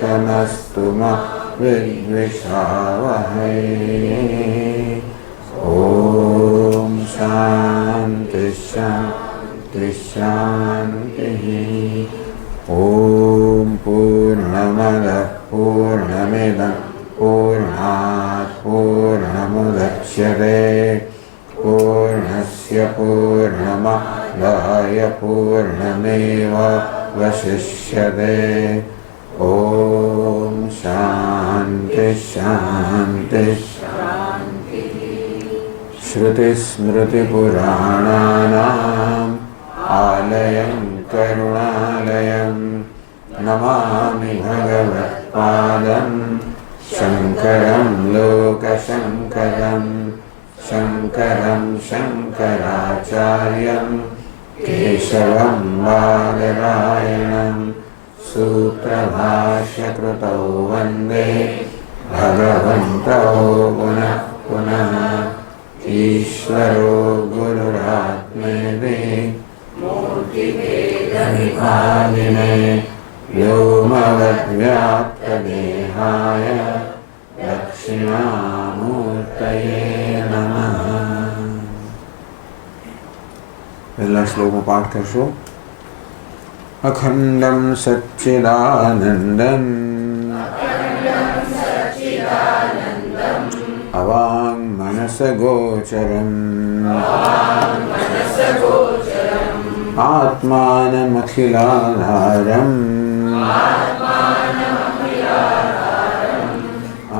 तमस्तु मा विद्विषावहै। ओम शांति शांति शांति। ओम पूर्णमदः पूर्णमिदं पूर्णात् पूर्णमुदच्यते पूर्णस्य पूर्णमादाय पूर्णमेवावशिष्यते। ओम शांति शांति शांति। श्रुतिस्मृतिपुराणानाम् आलयं करुणालयं नमामि भगवत्पादं शङ्करं लोकशङ्करं शङ्करं शङ्कराचार्यं केशवं बादरायणं सूत्रभाष्यकृतौ वन्दे भगवन्तौ पुनः पुनः। ईश्वरो गुरुरात्मेति मूर्तिभेदविभागिने व्योमवद्व्याप्तदेहाय दक्षिणामूर्तये नमः। पहला श्लोक में पाठ करशो। अखंडं सच्चिदानंदं अवाङ्मनसगोचरम् आत्मानमखिलाधारम्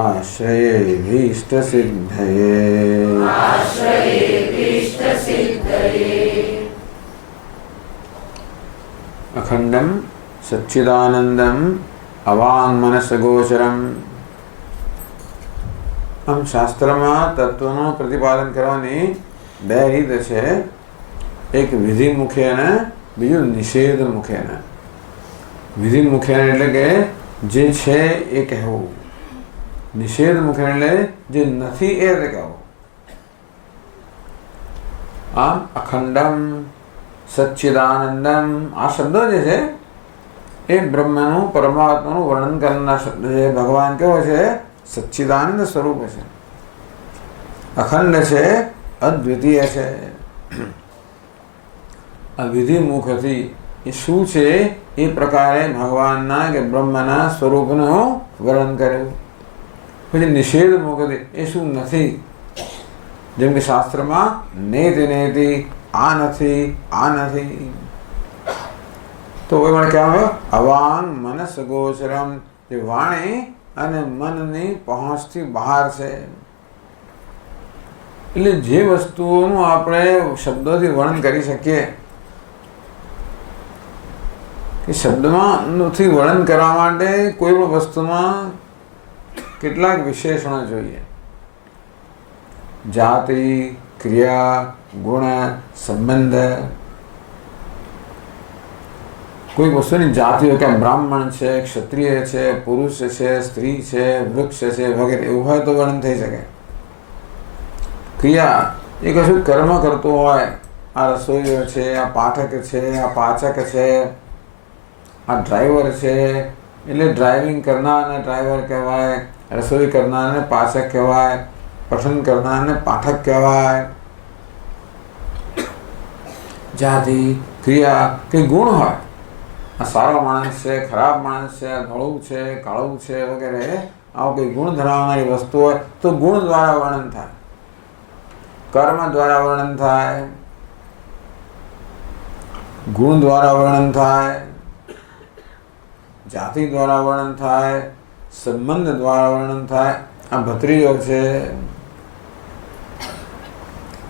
आश्रयेभीष्टसिद्धये। अखंडं सच्चिदानंदं अवाङ्मनसगोचरम्। આમ શાસ્ત્રમાં તત્વનું પ્રતિપાદન કરવાની બે રીત છે, એક વિધિ મુખે અને બીજું નિષેધ મુખે. વિધિ મુખે એટલે કે જે છે એ કહેવું, નિષેધ મુખે એટલે જે નથી એ રીતે કહેવું. આમ અખંડમ સચ્ચિદાનંદમ આ શબ્દો જે છે એ બ્રહ્મનું પરમાત્માનું વર્ણન કરનાર શબ્દ છે. ભગવાન કેવો છે? સચ્ચિદાનંદ સ્વરૂપ છે, અખંડ છે, અદ્વિતીય છે. આ વિધિ મુખથી એ શું છે એ પ્રકારે ભગવાનના કે બ્રહ્મના સ્વરૂપનું વર્ણન કર્યું. પછી નિષેધ મુખથી એ શું નથી, જેમ કે શાસ્ત્રમાં નેતિ નેતિ આ નથી આ નથી. તો એમાં કહેવાય અવાંગ મનસ ગોચરમ, જે વાણી અને મનની પહોંચથી બહાર છે. એટલે જે વસ્તુઓનું આપણે શબ્દોથી વર્ણન કરી શકીએ કે શબ્દમાંથી વર્ણન કરવા માટે કોઈ પણ વસ્તુમાં કેટલાક વિશેષણો જોઈએ. જાતિ, ક્રિયા, ગુણ, સંબંધ. કોઈ વસ્તુની જાતિ હોય કે બ્રાહ્મણ છે, ક્ષત્રિય છે, પુરુષ છે, સ્ત્રી છે, વૃક્ષ છે વગેરે એવું હોય તો વર્ણન થઈ શકે. ક્રિયા એ કશું કર્મ કરતો હોય, આ રસોઈયો છે, આ પાઠક છે, આ પાચક છે, આ ડ્રાઈવર છે, એટલે ડ્રાઇવિંગ કરનારને ડ્રાઈવર કહેવાય, રસોઈ કરનારને પાચક કહેવાય, પઠન કરનારને પાઠક કહેવાય. જાતિ, ક્રિયા કે ગુણ હોય, આ સારો માણસ છે, ખરાબ માણસ છે, ધોળું છે, કાળું છે વગેરે આવું કોઈ ગુણ ધરાવનારી વસ્તુ હોય તો ગુણ દ્વારા વર્ણન થાય, કર્મ દ્વારા વર્ણન થાય, ગુણ દ્વારા વર્ણન થાય, જાતિ દ્વારા વર્ણન થાય, સંબંધ દ્વારા વર્ણન થાય. આ ભત્રીજો છે,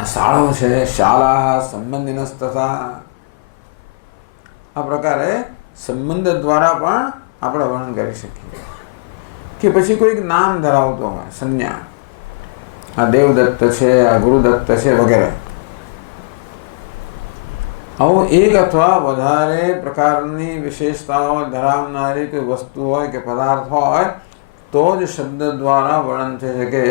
આ શાળો છે, શાળા સંબંધિનસ્તથા. આ પ્રકારે સંબંધ દ્વારા પણ આપણે વર્ણન કરી શકીએ. કે પછી કોઈક નામ ધરાવતો હોય, સંજ્ઞા, આ દેવદત્ત છે, આ ગુરુદત્ત છે વગેરે. આવું એક અથવા વધારે પ્રકારની વિશેષતાઓ ધરાવનારી કોઈ વસ્તુ હોય કે પદાર્થ હોય તો જ શબ્દ દ્વારા વર્ણન થઈ શકે.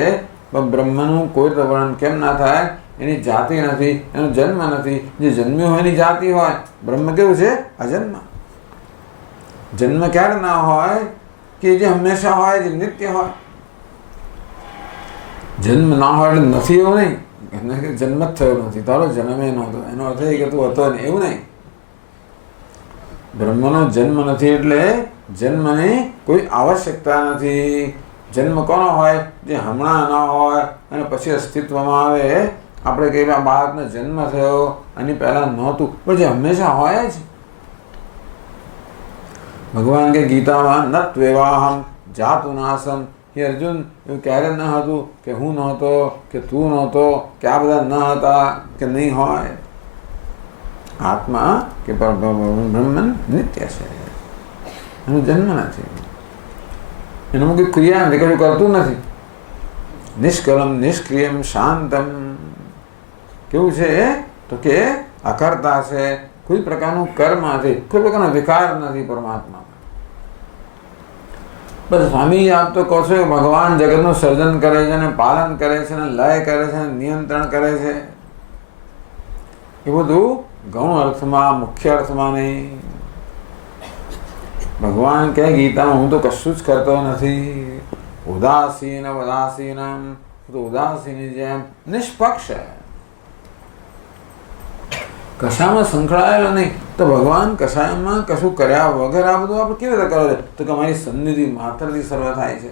પણ બ્રહ્મનું કોઈ તો વર્ણન કેમ ના થાય? એની જાતિ નથી, એનો જન્મ નથી. જે જન્મ્યો હોય એની જાતિ હોય. બ્રહ્મ કેવું છે? અજન્મ. જન્મ ક્યારે ના હોય કે જે હંમેશા હોય, જે નિત્ય હોય. જન્મ ના હોય એટલે નથી એવું નહીં, જન્મ જ થયો નથી, તારો જન્મે નહોતો, એનો અર્થ એ કે તું હતો નહીં, એવું નહીં. બ્રહ્મનો જન્મ નથી એટલે જન્મની કોઈ આવશ્યકતા નથી. જન્મ કોનો હોય? જે હમણાં ના હોય અને પછી અસ્તિત્વમાં આવે. આપણે કહીએ આ બાળકનો જન્મ થયો અને પહેલાં નહોતું, પણ જે હંમેશા હોય જ. ભગવાન કે ગીતામાં ન ત્વેવાહમ જાતુ નાસમ. હે અર્જુન, એવું ક્યારે ન હતું કે હું નહોતો, કે તું નહોતો, કે આ બધા ન હતા, કે નહીં હોય. આત્મા કે બ્રહ્મન નિત્ય છે, એનો જન્મ નથી, એનું કોઈ ક્રિયા નથી, કશું કરતું નથી. નિષ્કલમ નિષ્ક્રિયમ શાંતમ. કેવું છે તો કે અકર્તા છે, કોઈ પ્રકારનું કર્મ નથી, કોઈ પ્રકારનો વિકાર નથી પરમાત્મા. બસ સ્વામી આપ તો કહો છો ભગવાન જગતનું સર્જન કરે છે ને પાલન કરે છે ને લય કરે છે ને નિયંત્રણ કરે છે, એ બધું ગૌણ અર્થમાં, મુખ્ય અર્થમાં નહીં. ભગવાન કહે ગીતામાં હું તો કશું જ કરતો નથી. ઉદાસીન ઉદાસીનમ, તો ઉદાસીની જેમ નિષ્પક્ષ, કશામાં સંકળાયેલો નહીં. તો ભગવાન કશાયમાં કશું કર્યા વગર આ બધું આપણે કેવી રીતે કરો છો? તો કે અમારી સન્નિધિ માત્રથી સર્વ થાય છે.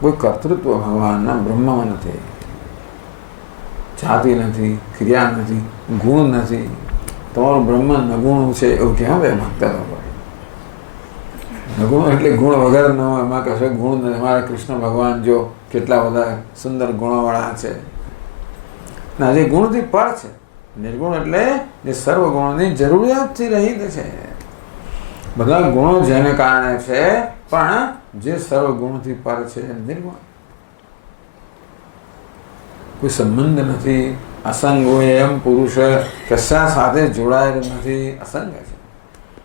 કોઈ કર્તૃત્વ ભગવાનના બ્રહ્મમાં નથી, જાતિ નથી, ક્રિયા નથી, ગુણ નથી. તમારું બ્રહ્મ નગુણ છે એવું કેમ બે ભક્ત લોકો? નગુણ એટલે ગુણ વગર ન હોય, એમાં કશો ગુણ નથી. અમારા કૃષ્ણ ભગવાન જો કેટલા બધા સુંદર ગુણોવાળા છે, ના જે ગુણથી પર છે. નિર્ગુણ એટલે જે સર્વ ગુણોની જરૂરિયાતથી રહિત છે. બધા ગુણો જેને કારણે છે, પણ જે સર્વ ગુણથી પર છે નિર્ગુણ. કોઈ સંબંધ નથી. અસંગ હોય એમ પુરુષ કશા સાથે જોડાયેલો નથી, અસંગ છે.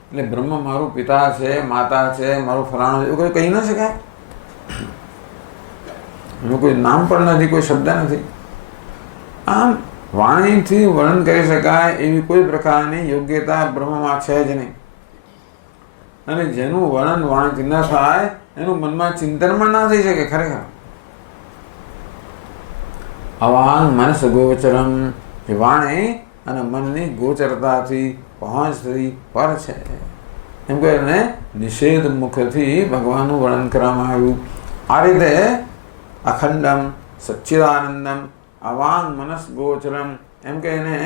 એટલે બ્રહ્મ મારું પિતા છે, માતા છે, મારું ફલાણું, એવું કોઈ કહી ન શકાય. એનું કોઈ નામ પણ નથી, કોઈ શબ્દ નથી. આમ વાણીથી વર્ણન કરી શકાય એવી કોઈ પ્રકારની યોગ્યતા બ્રહ્મમાં છે જ નહીં. અને જેનું વર્ણન વાણીથી ન થાય એનું મનમાં ચિંતનમાં ના થઈ શકે. ખરેખર અવાંગ મનસ ગોચરમ, જે વાણી અને મનની ગોચરતાથી પહોંચથી પર છે. એમ કહીને નિષેધ મુખથી ભગવાનનું વર્ણન કરવામાં આવ્યું. આ રીતે અખંડમ સચ્ચિદાનંદમ અવાંગ મનસ ગોચરમ એમ કહીને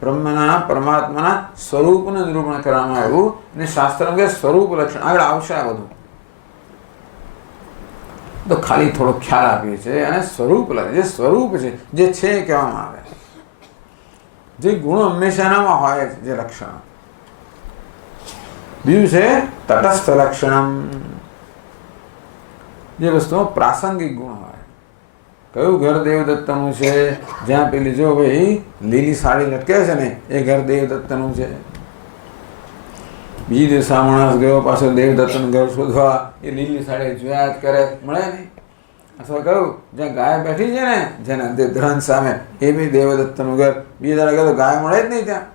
બ્રહ્મના પરમાત્માના સ્વરૂપનું નિરૂપણ કરવામાં આવ્યું. અને શાસ્ત્ર કે સ્વરૂપ લક્ષણ આગળ આવશે. આ બધું તો ખાલી થોડો ખ્યાલ આપીએ છીએ. અને સ્વરૂપ જે સ્વરૂપ છે, જે છે એ કહેવામાં આવે. જે ગુણો હંમેશાનામાં હોય છે, જે લક્ષણ. બીજું છે તટસ્થ લક્ષણમ, જે વસ્તુમાં પ્રાસંગિક ગુણ હોય. કયું ઘર દેવદત્તનું છે? જ્યાં પેલી જો ભાઈ લીલી સાડી લટકે છે ને, એ ઘર દેવદત્તનું છે. બીજી દિવસે માણસ ગયો પાછો દેવદત્તનું ઘર શોધવા, એ લીલી સાડી જોયા જ કરે, મળે નહીં. અથવા કહ્યું જ્યાં ગાય બેઠી છે ને, જેના ધ્રન સામે, એ બી દેવદત્તનું ઘર. બીજા દાડા કહ્યું ગાય મળે જ નહીં ત્યાં.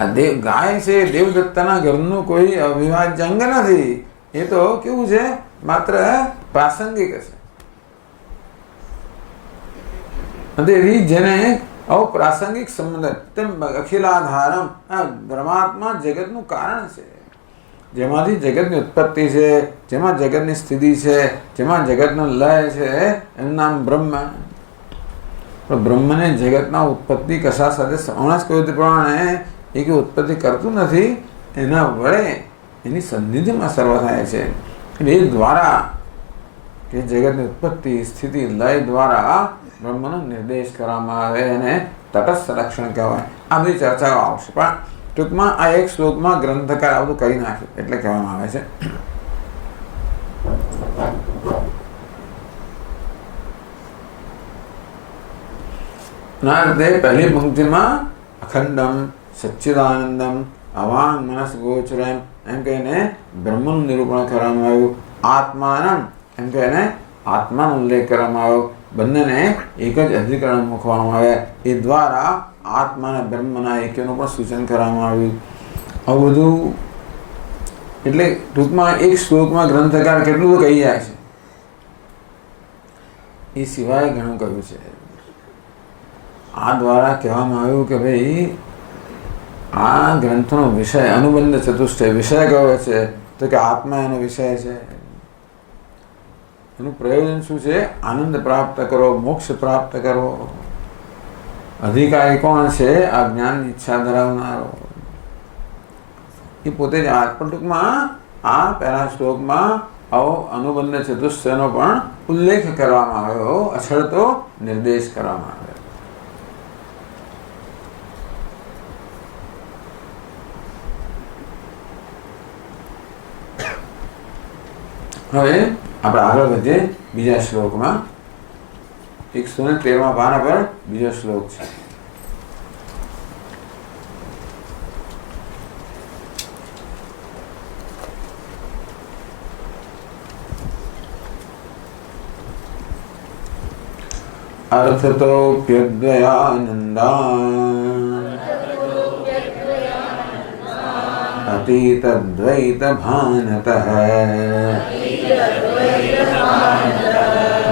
આ ગાય છે દેવદત્તના ઘરનું કોઈ અવિભાજ્ય અંગ નથી. એ તો કેવું છે, માત્ર પ્રાસંગિક છે. તેથી જેને અપ્રાસંગિક સંબંધ તેમ અખિલાધારમ, આ પરમાત્મા જગતનું કારણ છે. જેમાંથી જગતની ઉત્પત્તિ છે, જેમાં જગતની સ્થિતિ છે, જેમાં જગતનો લય છે, એનું નામ બ્રહ્મ. પણ બ્રહ્મને જગતના ઉત્પત્તિ કશા સાથે હમણાં જ કહ્યું પ્રમાણે એ કે ઉત્પત્તિ કરતું નથી, એના વડે એની સન્નિધિમાં સર્વ થાય છે. એટલે એ દ્વારા કે જગતની ઉત્પત્તિ સ્થિતિ લય દ્વારા બ્રહ્મનો નિર્દેશ કરવામાં આવે અને તટસ્થ લક્ષણ કહેવાય. આ બધી ચર્ચાઓ આવશે, પણ ટૂંકમાં આ એક શ્લોકમાં ગ્રંથકાર આ બધું કરી નાખ્યું એટલે કહેવામાં આવે છે. ના રીતે પહેલી પંક્તિમાં અખંડમ સચ્ચિદાનંદમ અવાંગ મનસ ગોચરમ એમ કહીને બ્રહ્મનું નિરૂપણ કરવામાં આવ્યું. આત્માનમ એમ કહીને આત્માનો ઉલ્લેખ કરવામાં આવ્યો. બંનેને એક જ અધિકરણ મૂકવામાં આવે. એ દ્વારા આત્મા અને બ્રહ્મના એક્યનું પણ સૂચન કરવામાં આવ્યું. આવું બધું એટલે ટૂંકમાં એક શ્લોકમાં ગ્રંથકાર કેટલું તો કહી જાય છે, એ સિવાય ઘણું કહ્યું છે. આ દ્વારા કહેવામાં આવ્યું કે ભાઈ આ ગ્રંથનો વિષય અનુબંધ ચતુષ્ટય વિષય કયો છે તો કે આત્મા એનો વિષય છે. એનું પ્રયોજન શું છે? આનંદ પ્રાપ્ત કરો, મોક્ષ પ્રાપ્ત કરો. અધિકારી કોણ છે? આ જ્ઞાનની ઈચ્છા ધરાવનારો. એ પોતે જ પણ ટૂંકમાં આ પહેલા શ્લોકમાં આવો અનુબંધ ચતુષ્ટયનો પણ ઉલ્લેખ કરવામાં આવ્યો, અછડતો નિર્દેશ કરવામાં આવ્યો. હવે આપણે આગળ વધીએ બીજા શ્લોકમાં. 113મા પાના પર બીજો શ્લોક છે. अर्थतोऽप्यद्वयानन्दान् अतीतद्वैतभानतः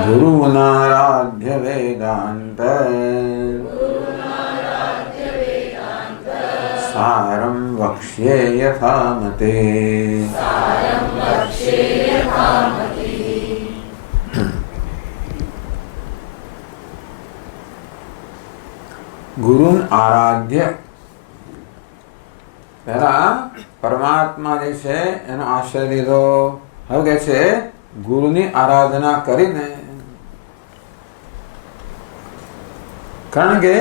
गुरूनाराध्य वेदान्त सारं वक्ष्ये यथामते. ગુરુન આરાધ્ય, પહેલા પરમાત્મા જે છે એનો આશ્રય લીધો. હવે કે છે ગુરુની આરાધના કરીને, કારણ કે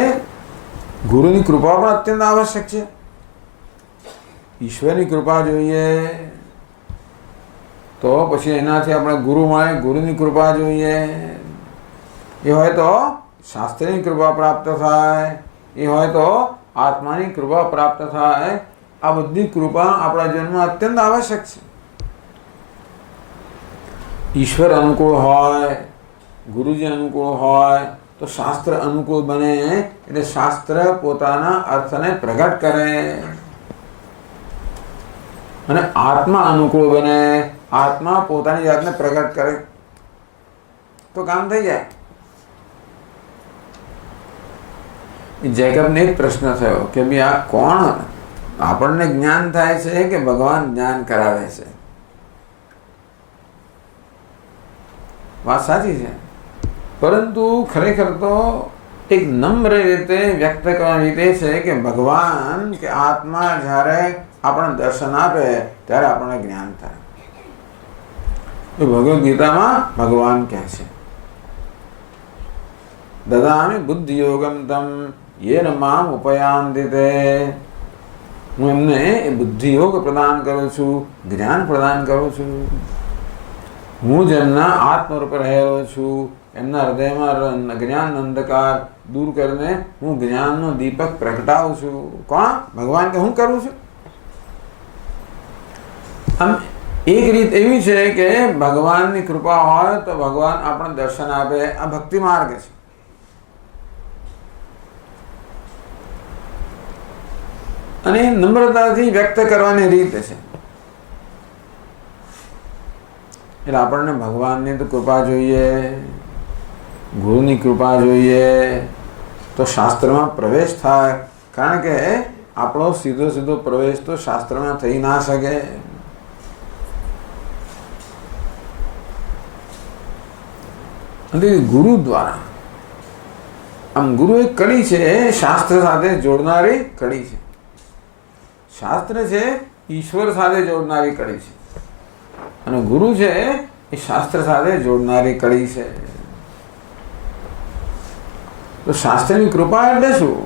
ગુરુની કૃપા પણ અત્યંત આવશ્યક છે. ઈશ્વરની કૃપા જોઈએ તો પછી એનાથી આપણે ગુરુ મળે, ગુરુની કૃપા જોઈએ. એ હોય તો શાસ્ત્રની કૃપા પ્રાપ્ત થાય, એ હોય તો આત્માની કૃપા પ્રાપ્ત થાય. આ બધી કૃપા આપણા જીવનમાં અત્યંત આવશ્યક છે. ઈશ્વર અનુકૂળ હોય, ગુરુજી અનુકૂળ હોય તો શાસ્ત્ર અનુકૂળ બને. એટલે શાસ્ત્ર પોતાના અર્થને પ્રગટ કરે અને આત્મા અનુકૂળ બને, આત્મા પોતાની જાતને પ્રગટ કરે તો કામ થઈ જાય. જેકબને એક પ્રશ્ન થયો કે ભાઈ આ કોણ આપણને જ્ઞાન થાય છે કે ભગવાન જ્ઞાન કરાવે છે? વાત સાચી છે, પરંતુ ખરેખર તો એક નમ્ર રીતે વ્યક્ત કરવાની રીતે છે કે ભગવાન કે આત્મા જ્યારે આપણને દર્શન આપે ત્યારે આપણને જ્ઞાન થાય. ભગવદ્ ગીતામાં ભગવાન કહે છે, દદામિ બુદ્ધિ યોગમ તમ યેન મામ ઉપયાન્તિ તે. હું એમને એ બુદ્ધિ યોગ પ્રદાન કરું છું, જ્ઞાન પ્રદાન કરું છું. હું જેમના આત્મરૂપ રહેલો છું, એમના હૃદયમાં જ્ઞાન અંધકાર દૂર કરીને હું જ્ઞાનનો દીપક પ્રગટાવું છું. કોણ? ભગવાન કે હું કરું છું. આમ એક રીત એવી છે કે ભગવાનની કૃપા હોય તો ભગવાન આપણને દર્શન આપે. આ ભક્તિ માર્ગ છે. અને નમ્રતાથી વ્યક્ત કરવાની રીત છે. એટલે આપણને ભગવાનની તો કૃપા જોઈએ, ગુરુની કૃપા જોઈએ તો શાસ્ત્રમાં પ્રવેશ થાય. કારણ કે આપણો સીધો સીધો પ્રવેશ તો શાસ્ત્રમાં થઈ ના શકે. ગુરુ દ્વારા, આમ ગુરુ એક કડી છે, શાસ્ત્ર સાથે જોડનારી કડી છે. શાસ્ત્ર છે ઈશ્વર સાથે જોડનારી કડી છે અને ગુરુ છે એ શાસ્ત્ર સાથે જોડનારી કડી છે. તો શાસ્ત્રની કૃપા એટલે શું?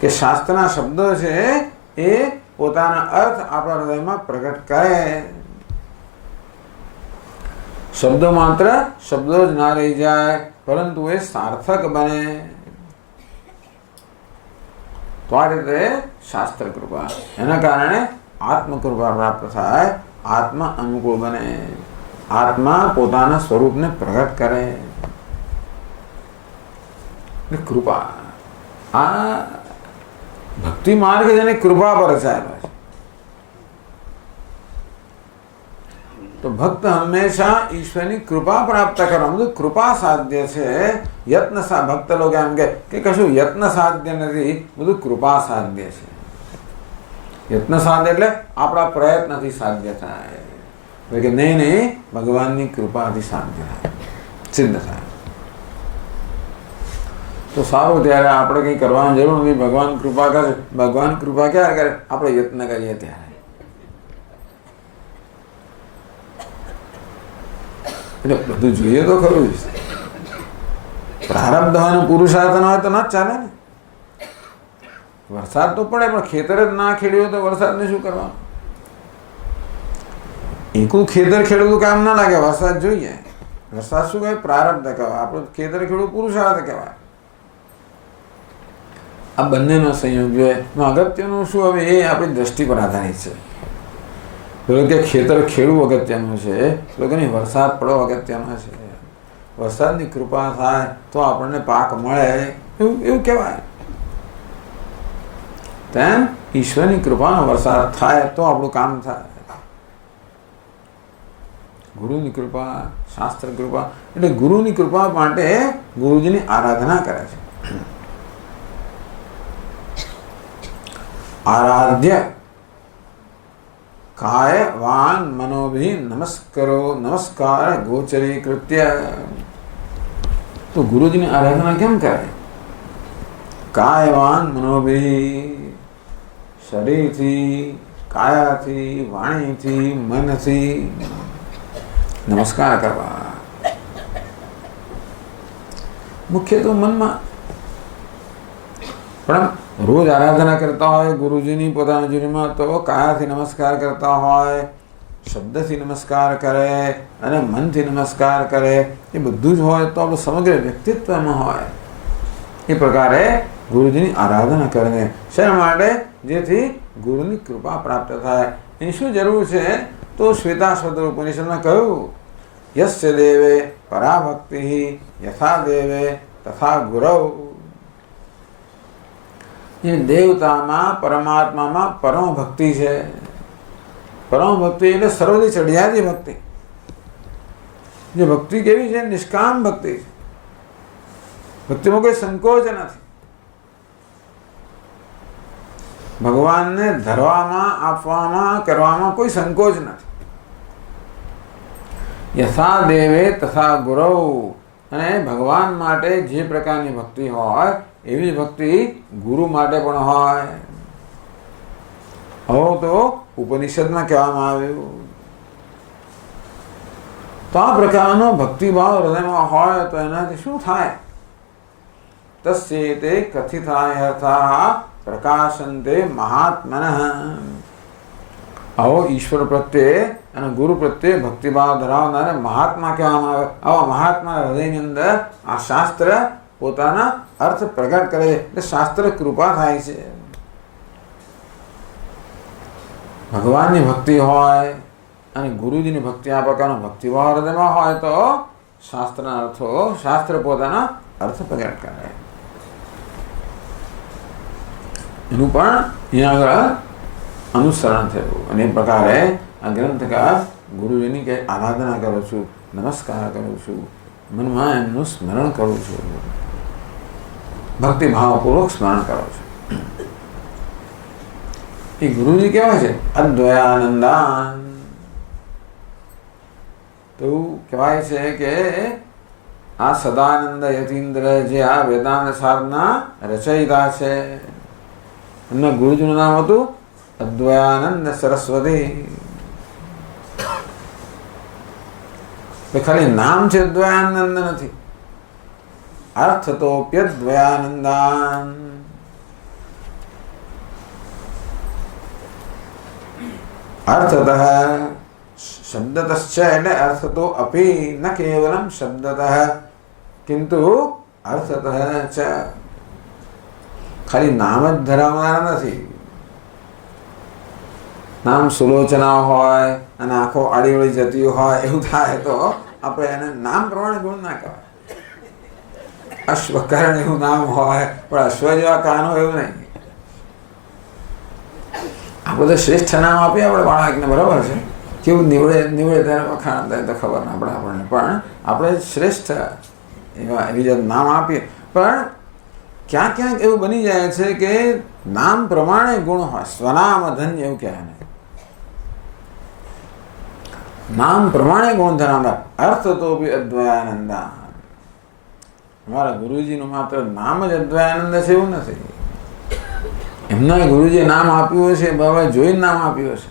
કે શાસ્ત્રના શબ્દો છે એ પોતાના અર્થ આપણા હૃદયમાં પ્રગટ કરે. શબ્દો માત્ર શબ્દો જ ના રહી જાય, પરંતુ એ સાર્થક બને. તો આ રીતે શાસ્ત્ર કૃપા, એના કારણે આત્મકૃપા પ્રાપ્ત થાય, આત્મા અનુકૂળ બને, આત્મા પોતાના સ્વરૂપને પ્રગટ કરે. કૃપા, આ ભક્તિ માર્ગ જેને કૃપા પર રચાયેલો છે. તો ભક્ત હંમેશા ઈશ્વરની કૃપા પ્રાપ્ત કરવા, બધું કૃપા સાધ્ય છે. યત્ન ભક્ત લોકો એમ કે કશું યત્ન સાધ્ય નથી, બધું કૃપા સાધ્ય છે. યત્ન સાધ્ય એટલે આપણા પ્રયત્નથી સાધ્ય થાય, કે નહીં ભગવાનની કૃપાથી સાધ્ય થાય, સિદ્ધ થાય. તો સારું, ત્યારે આપણે કંઈ કરવાની જરૂર નથી. ભગવાન કૃપા કરે. ભગવાન કૃપા ક્યારે કરે? આપણે યત્ન કરીએ ત્યારે. એટલે બધું જોઈએ તો ખરું જ. પ્રારબ્ધ હોય ને પુરુષાર્થ હોય તો ના જ ચાલે ને. વરસાદ તો પડે, પણ ખેતર જ ના ખેડ્યું તો વરસાદને શું કરવાનું? એકલું ખેતર ખેડવું કામ ના લાગે, વરસાદ જોઈએ. વરસાદ શું કહેવાય? પ્રારબ્ધ કહેવાય. આપણું ખેતર ખેડવું પુરુષાર્થ કહેવાય. આ બંનેનો સંયોગ જોઈએ. અગત્યનું શું? હવે એ આપણી દ્રષ્ટિ પર આધારિત છે. પેલો કે ખેતર ખેડવું અગત્યનું છે, પેલો કે નહીં વરસાદ પડવો અગત્યનો છે. વરસાદની કૃપા થાય તો આપણને પાક મળે, એવું કહેવાય. તેમ ઈશ્વરની કૃપાનો વરસાદ થાય તો આપણું કામ થાય. ગુરુની કૃપા, શાસ્ત્ર કૃપા, એટલે ગુરુની કૃપા માટે ગુરુજીની આરાધના કરે છે. આરાધ્ય કાય વાંગ મનોભી નમસ્કાર ગોચરી કૃત્ય. તો ગુરુજીની આરાધના કેમ કરે? કાય વાંગ મનોભી, શરીરથી, કાયાથી, વાણીથી, મનથી નમસ્કાર કરવા. મુખ્ય તો મનમાં, પણ રોજ આરાધના કરતા હોય ગુરુજીની પોતાના જીવનમાં તો કાયાથી નમસ્કાર કરતા હોય, શબ્દથી નમસ્કાર કરે અને મનથી નમસ્કાર કરે. એ બધું જ હોય તો આપણું સમગ્ર વ્યક્તિત્વમાં હોય. એ પ્રકારે ગુરુજીની આરાધના કરે. શા માટે? જેથી ગુરુની કૃપા પ્રાપ્ત થાય. એની શું જરૂર છે? તો શ્વેતાશ્વતર ઉપનિષદમાં કહ્યું, યસ્ય દેવે પરાભક્તિ યથા દેવે તથા ગુરવ. એ દેવતામાં, પરમાત્મામાં પરમ ભક્તિ છે. પરમ ભક્તિ એટલે સર્વથી ચડિયાતી ભક્તિ. જે ભક્તિ કેવી છે? નિષ્કામ ભક્તિ છે. ભક્તિમાં કોઈ સંકોચ નથી. ભગવાનને ધરવામાં, આપવામાં, કરવામાં કોઈ સંકોચ નથી. યથા દેવે તથા ગુરવ. અને ભગવાન માટે જે પ્રકારની ભક્તિ હોય એવી ભક્તિ ગુરુ માટે પણ હોય. હવે તો ઉપનિષદમાં કહેવામાં આવ્યું. તો આ પ્રકારનો ભક્તિભાવ હૃદયમાં હોય તો એનાથી શું થાય? તસ્યેતે કથિતા અર્થાઃ પ્રકાશન્તે મહાત્મનઃ. આવો ઈશ્વર પ્રત્યે અને ગુરુ પ્રત્યે ભક્તિભાવ ધરાવનારે મહાત્મા કહેવામાં આવે. આવા મહાત્મા હૃદયની અંદર આ શાસ્ત્ર પોતાના અર્થ પ્રગટ કરે છે. એટલે શાસ્ત્ર કૃપા થાય છે. ભગવાનની ભક્તિ હોય અને ગુરુજીની ભક્તિ, આ પ્રકારનો ભક્તિભાવ હૃદયમાં હોય તો શાસ્ત્રના અર્થો, શાસ્ત્ર પોતાના અર્થ પ્રગટ કરે. એનું પણ અહીંયા આગળ અનુસરણ થયું. અને એ પ્રકારે આ ગ્રંથકાર ગુરુજીની કે આરાધના કરું છું, નમસ્કાર કરું છું, મનમાં એમનું સ્મરણ કરું છું, ભક્તિભાવપૂર્વક સ્મરણ કરો છો. એ ગુરુજી કેવા છે? અદ્વયાનંદાન. તો કહેવાય છે કે આ સદાનંદ યતીન્દ્ર જે આ વેદાંત સારના રચયિતા છે, એમના ગુરુજીનું નામ હતું અદ્વયાનંદ સરસ્વતી. ખાલી નામ છે અદ્વયાનંદ નથી, અર્થ તો પ્યદ્વયાનંદાન. અર્થતઃ શબ્દતશ્ચ એટલે અર્થ તો અપી ન કેવલમ શબ્દતઃ કિંતુ અર્થતઃ ચ. ખાલી નામ જ ધરાવનાર નથી. નામ સુલોચના હોય અને આંખો આડીવળી જતી હોય એવું થાય તો આપણે એને નામ પ્રમાણે ગુણ ના કહેવાય. અશ્વકરણ એવું નામ હોય પણ અશ્વ જેવા કાન હોય એવું નહીં. આપણે તો શ્રેષ્ઠ નામ આપીએ આપણે બાળકને, બરાબર છે, કેવું નીવડે ત્યારે વખાણ થાય તો ખબર ના પડે આપણને, પણ આપણે શ્રેષ્ઠ એવી જે નામ આપીએ. પણ ક્યાંક ક્યાંક એવું બની જાય છે કે નામ પ્રમાણે ગુણ હોય. સ્વનામ ધન્ય એવું કહેવાય ને, નામ પ્રમાણે ગુણ ધરાવનાર. અર્થ તો બી અદ્વયાનંદા. અમારા ગુરુજીનું માત્ર નામ જ અદ્વયાનંદ છે એવું નથી. એમના ગુરુજીએ નામ આપ્યું છે, બાબા જોઈને નામ આપ્યું છે.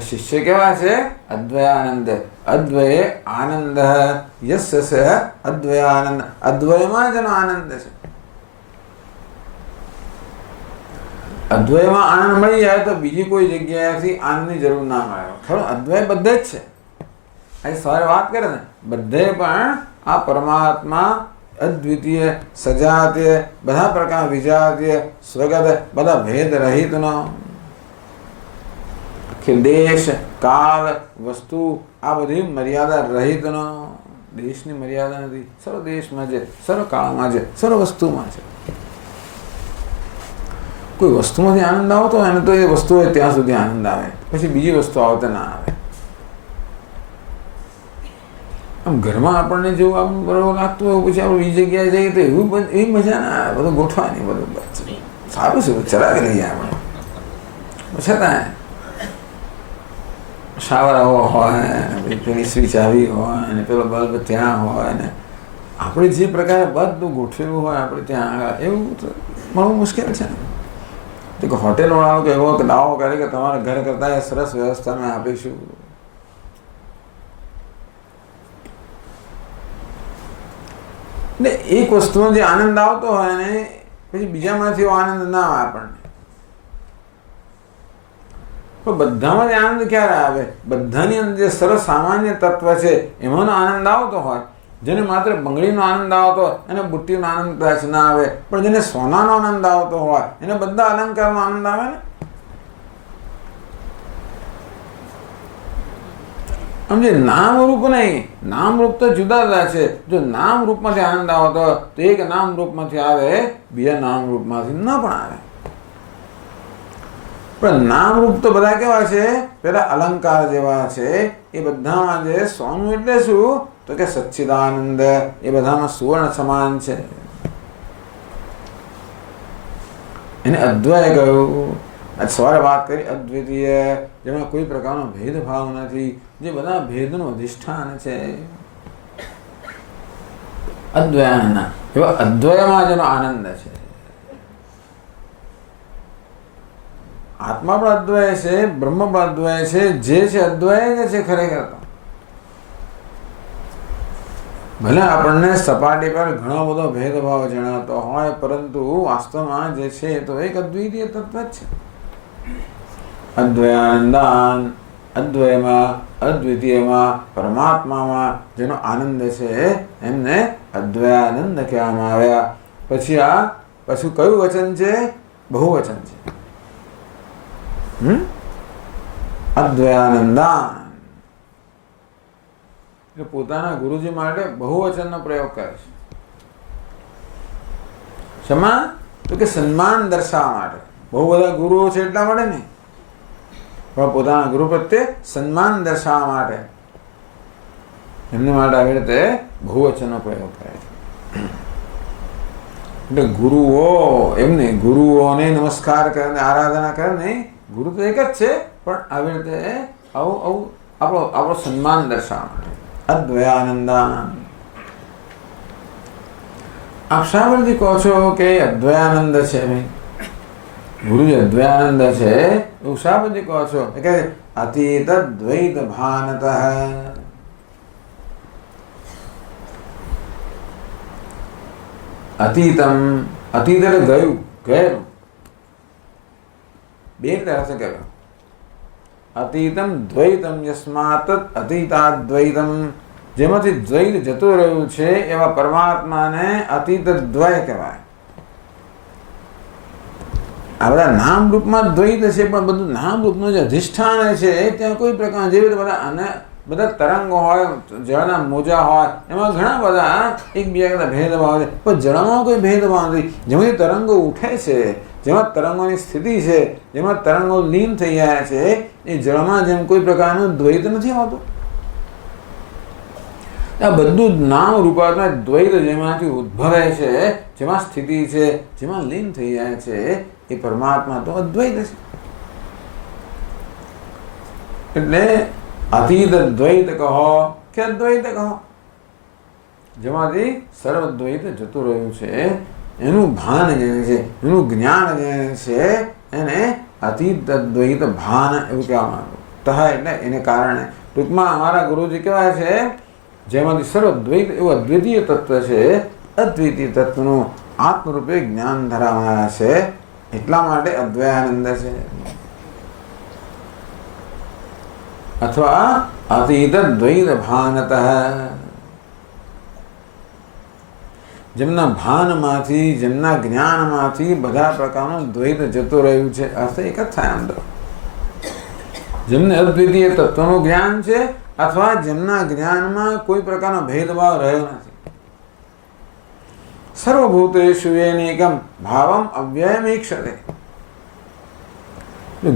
શિષ્ય કેવા છે? અદ્વયાનંદ. અદ્વયે આનંદ યસ્ય અદ્વયાનંદ. અદ્વયમાં જેનો આનંદ છે. અદ્વયમાં આનંદ મળી જાય તો બીજી કોઈ જગ્યાએથી આનંદની જરૂર ના મળે. ખરું અદ્વય બધે જ છે. આજે સવારે વાત કરે ને, બધે પણ આ પરમાત્મા અદ્વિતીય, સજાતીય, બધા પ્રકાર વિજાતીય, સ્વગત, બધા ભેદ રહિતનો, કે દેશ કાળ વસ્તુ આ બધી મર્યાદા રહિતનો. દેશની મર્યાદા નથી. સર્વ દેશમાં છે, સર્વ કાળમાં છે, સર્વ વસ્તુમાં છે. કોઈ વસ્તુમાંથી આનંદ આવતો હોય ને તો એ વસ્તુ હોય ત્યાં સુધી આનંદ આવે, પછી બીજી વસ્તુ આવતે ના આવે. આમ ઘરમાં આપણને જેવું આમ બરોબર લાગતું હોય, પછી આપણે બીજી જગ્યાએ જઈએ તો એવું એવી મજા ના આવે. બધું ગોઠવાની બધું સારું છે, ચલાવી લઈએ આપણે. છતાં શાવર આવો હોય, પેલી સ્વિચ આવી હોય ને પેલો બલ્બ ત્યાં હોય ને આપણે જે પ્રકારે બધું ગોઠવેલું હોય આપણે ત્યાં આગળ, એવું તો મળવું મુશ્કેલ છે ને. તો હોટેલવાળાઓ કે એવો દાવો કરે કે તમારા ઘર કરતાં એ સરસ વ્યવસ્થા અમે આપીશું. એટલે એક વસ્તુનો જે આનંદ આવતો હોય ને પછી બીજામાંથી આનંદ ના આવે આપણને. પણ બધામાં જ આનંદ ક્યારે આવે? બધાની અંદર જે સરસ સામાન્ય તત્વ છે એમાંનો આનંદ આવતો હોય. જેને માત્ર બંગડીનો આનંદ આવતો હોય એને બુટ્ટીનો આનંદ કદાચ ના આવે, પણ જેને સોનાનો આનંદ આવતો હોય એને બધા અલંકારનો આનંદ આવે ને. સમજે? નામરૂપ નહીં, નામરૂપ તો જુદા જુદા છે. જો નામ રૂપમાંથી આનંદ આવતો હોય તો એક નામ રૂપમાંથી આવે, બીજા નામ રૂપમાંથી ન પણ આવે. પણ નામરૂપ તો બધા કેવા છે? પેલા અલંકાર જેવા છે. એ બધામાં જે સોનું એટલે શું? તો કે સચ્ચિદાનંદ. એ બધામાં સુવર્ણ સમાન છે. એને અદ્વય કહ્યું. સવારે વાત કરી અદ્વિતીય, જેમાં કોઈ પ્રકારનો ભેદભાવ નથી, જે બધા ભેદનું અધિષ્ઠાન છે. અદ્વયાનંદ. એવા અદ્વયમાં જેનો આનંદ છે. આત્મા પણ અદ્વય છે, બ્રહ્મ પણ અદ્વય છે. જે છે અદ્વય જ છે ખરેખર. ભલે આપણને સપાટી પર ઘણો બધો ભેદભાવ જણાતો હોય, પરંતુ વાસ્તવમાં જે છે તો એક અદ્વિતીય તત્વ જ છે. અદ્વયાનંદાન. અદ્વયમાં, અદ્વિતીયમાં, પરમાત્મામાં જેનો આનંદ છે એમને અદ્વયાનંદ કહેવામાં આવ્યા. પછી કયું વચન છે? બહુવચન છે. અદ્વયાનંદાન એટલે પોતાના ગુરુજી માટે બહુવચનનો પ્રયોગ કરે છે. શેમાં? તો કે સન્માન દર્શાવવા માટે. બહુ બધા ગુરુઓ છે એટલા માટે નહીં, પણ પોતાના ગુરુ પ્રત્યે સન્માન દર્શાવવા માટે એમની માટે આવી રીતે બહુવચનનો પ્રયોગ કરે છે. એટલે ગુરુઓ એમને ગુરુઓને નમસ્કાર કરે, આરાધના કરે નહીં. ગુરુ તો એક જ છે, પણ આવી રીતે આવું આપણો સન્માન દર્શાવવા માટે. અદ્વયાનંદાન. આપ શા પરથી કહો છો કે અદ્વયાનંદ છે? ભાઈ ગુરુજી અદ્વયાનંદ છે એવું શા પરથી કહો છો? કે અતીત દ્વૈત ભાનત. અતીતમ. અતીત એટલે ગયું, ગયેલું. બે રીતે ગયો. અતીતમ દ્વૈતમ યસ્માત અતીતાદ્વૈતમ. જેમાંથી દ્વૈત જતું રહ્યું છે એવા પરમાત્માને અતીત દ્વય કહેવાય. આ બધા નામ રૂપમાં દ્વૈત છે, પણ બધું નામ રૂપનું જે અધિષ્ઠાન છે ત્યાં કોઈ પ્રકાર જેવી રીતે બધા તરંગો હોય, જળના મોજા હોય, એમાં ઘણા બધા એકબીજા કરતા ભેદભાવ છે, પણ જળમાં કોઈ ભેદભાવ નથી. જેમાંથી તરંગો ઉઠે છે જેમાં તરંગોની સ્થિતિ છે, જેમાં તરંગો લીન થઈ ગયા છે, એ જળમાં જેમ કોઈ પ્રકારનું દ્વૈત નથી હોતું. આ બધું જ નામ રૂપાત્મક દ્વૈત જેમાંથી ઉદ્ભવે છે, જેમાં સ્થિતિ છે, જેમાં લીન થઈ જાય છે, એ પરમાત્મા તો અદ્વૈત છે. એટલે અતીત દ્વૈત કહો કે અદ્વૈત કહો, જેમાંથી સર્વદ્વૈત જતું રહ્યું છે, એનું ભાન જેને છે, એનું જ્ઞાન જેને છે, એને અતીત દ્વૈત ભાન એવું કહેવામાં આવ્યું. એટલે એને કારણે ટૂંકમાં અમારા ગુરુજી કહેવાય છે, જેમાંથી સર્વદ્વૈત એવું અદ્વિતીય તત્વ છે, અદ્વિતીય તત્વનું આત્મરૂપે જ્ઞાન ધરાવનારા છે, એટલા માટે અદ્વૈતાનંદ છે. અથવા અતીત દ્વૈત ભાનતઃ, જેમના ભાનમાંથી, જેમના જ્ઞાનમાંથી બધા પ્રકારનું દ્વૈત જતું રહ્યું છે. અર્થ એક જ થાય આમ તો, જેમને અદ્વિતીય તત્વનું જ્ઞાન છે, અથવા જેમના જ્ઞાનમાં કોઈ પ્રકારનો ભેદભાવ રહ્યો નથી. સર્વભૂતેષુ એકમ ભાવમ અવ્યયમ ઈક્ષતે.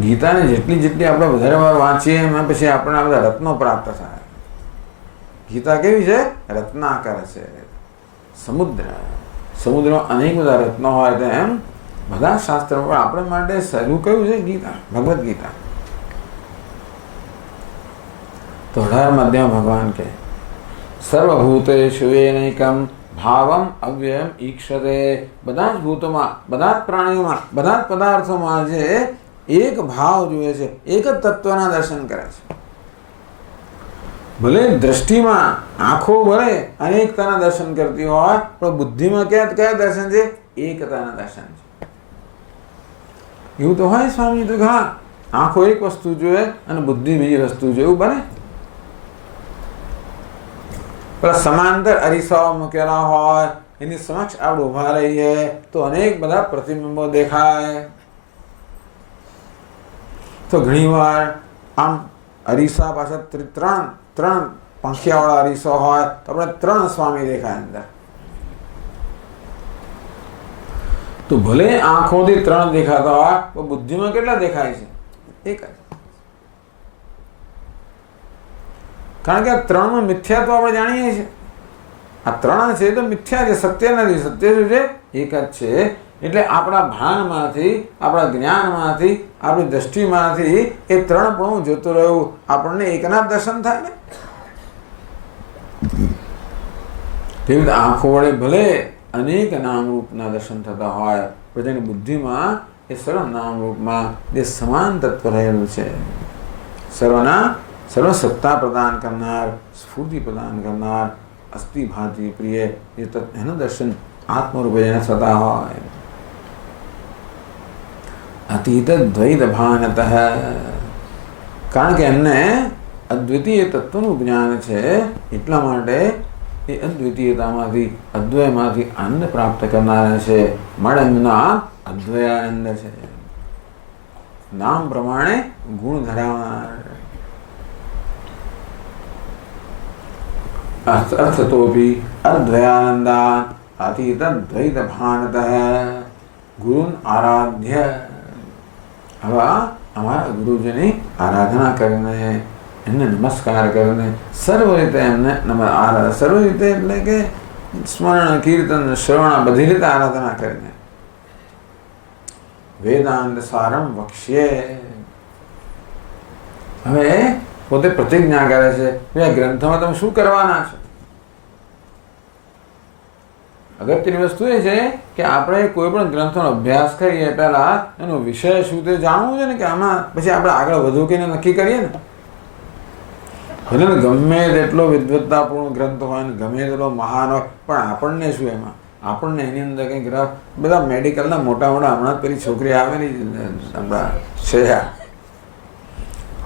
ગીતાને જેટલી જેટલી આપણે વધારે વાર વાંચીએ એમાં પછી આપણને બધા રત્નો પ્રાપ્ત થાય. ગીતા કેવી છે? રત્નાકર છે. સમુદ્રમાં અનેક બધા રત્નો હોય તેમ બધા શાસ્ત્રો પણ આપણા માટે સહેલું કયું છે? ગીતા, ભગવદ્ ગીતા. તો 18મા અધ્યાયમાં ભગવાન કહે સર્વભૂતેષુ એકમ ભાવમ અવ્યયમ ઈક્ષતે. બધા જ ભૂતોમાં, બધા જ પ્રાણીઓમાં, બધા જ પદાર્થોમાં જે એક ભાવ જુએ છે, એક જ તત્વના દર્શન કરે છે. ભલે દ્રષ્ટિમાં આંખો ભલે અનેકતાના દર્શન કરતી હોય, પણ બુદ્ધિમાં કયા દર્શન છે? એકતાના દર્શન છે. એવું તો હોય સ્વામી, તો હા, આંખો એક વસ્તુ જોઈએ અને બુદ્ધિ બીજી વસ્તુ જોઈએ, એવું બને? પેલા સમાંતર અરીસાઓ મૂકેલા હોય, એની સમક્ષ આપણે ઉભા રહીએ તો અનેક બધા પ્રતિબિંબો દેખાય. તો ઘણીવાર આમ અરીસા પાછળ ત્રણ પાંખિયાવાળા અરીસો હોય તો આપણે 3 સ્વામી દેખાય અંદર. તો ભલે આંખોથી 3 દેખાતા હોય તો બુદ્ધિમાં કેટલા દેખાય છે? એક જ. કારણ કે આ 3નું મિથ્યાત્વ આપણે જાણીએ છીએ. આ 3 છે તો મિથ્યા છે, સત્ય નથી. સત્ય શું છે? એક જ છે. એટલે આપણા ભાનમાંથી, આપણા જ્ઞાનમાંથી, આપણી દ્રષ્ટિમાંથી એ 3 પણ જતું રહ્યું, આપણને એકના દર્શન થાય ને. તેવી રીતે આંખો વડે ભલે અનેક નામરૂપના દર્શન થતા હોય, પણ તેની બુદ્ધિમાં એ સર્વ નામરૂપમાં એ સમાન તત્વ રહેલું છે. સર્વ સત્તા પ્રદાન કરનાર, સ્ફૂર્તિ પ્રદાન કરનાર, અસ્થિ ભાતિ પ્રિય, એનું દર્શન આત્મરૂપે જેને થતા હોય. અતીત દ્વૈત ભાનતઃ, કારણ કે એમને અદ્વિતીય તત્વનું જ્ઞાન છે, એટલા માટે એ અદ્વિતીયતામાંથી, અદ્વયમાંથી આનંદ પ્રાપ્ત કરનારા છે. માટે એમનું નામ અદ્વૈતાનંદ છે. નામ પ્રમાણે ગુણ ધરાવનાર. અર્થતોપી અદ્વૈતાનંદા અતીત દ્વૈત ભાનતઃ ગુરુન આરાધ્ય. હવે અમારા ગુરુજીની આરાધના કરીને, એમને નમસ્કાર કરીને, સર્વ રીતે એમને સર્વ રીતે એટલે કે સ્મરણ, કીર્તન, શ્રવણ બધી રીતે આરાધના કરીને વેદાંત સારમ વક્ષ્યે. હવે પોતે પ્રતિજ્ઞા કરે છે કે આ ગ્રંથમાં તમે શું કરવાના છો? અગત્યની વસ્તુ એ છે કે આપણે કોઈ પણ ગ્રંથોનો અભ્યાસ કરીએ પહેલા એનો વિષય શું તે જાણવું છે ને, કે આમાં પછી આપણે આગળ વધુ કહીને નક્કી કરીએ ને. ભલે ગમે તેટલો વિદ્વત્તાપૂર્ણ ગ્રંથ હોય ને ગમે તેટલો મહાન હોય, પણ આપણને શું એમાં? આપણને એની અંદર કંઈક બધા મેડિકલના મોટા હમણાં પેલી છોકરી આવેલી આપણા શ્રેયા,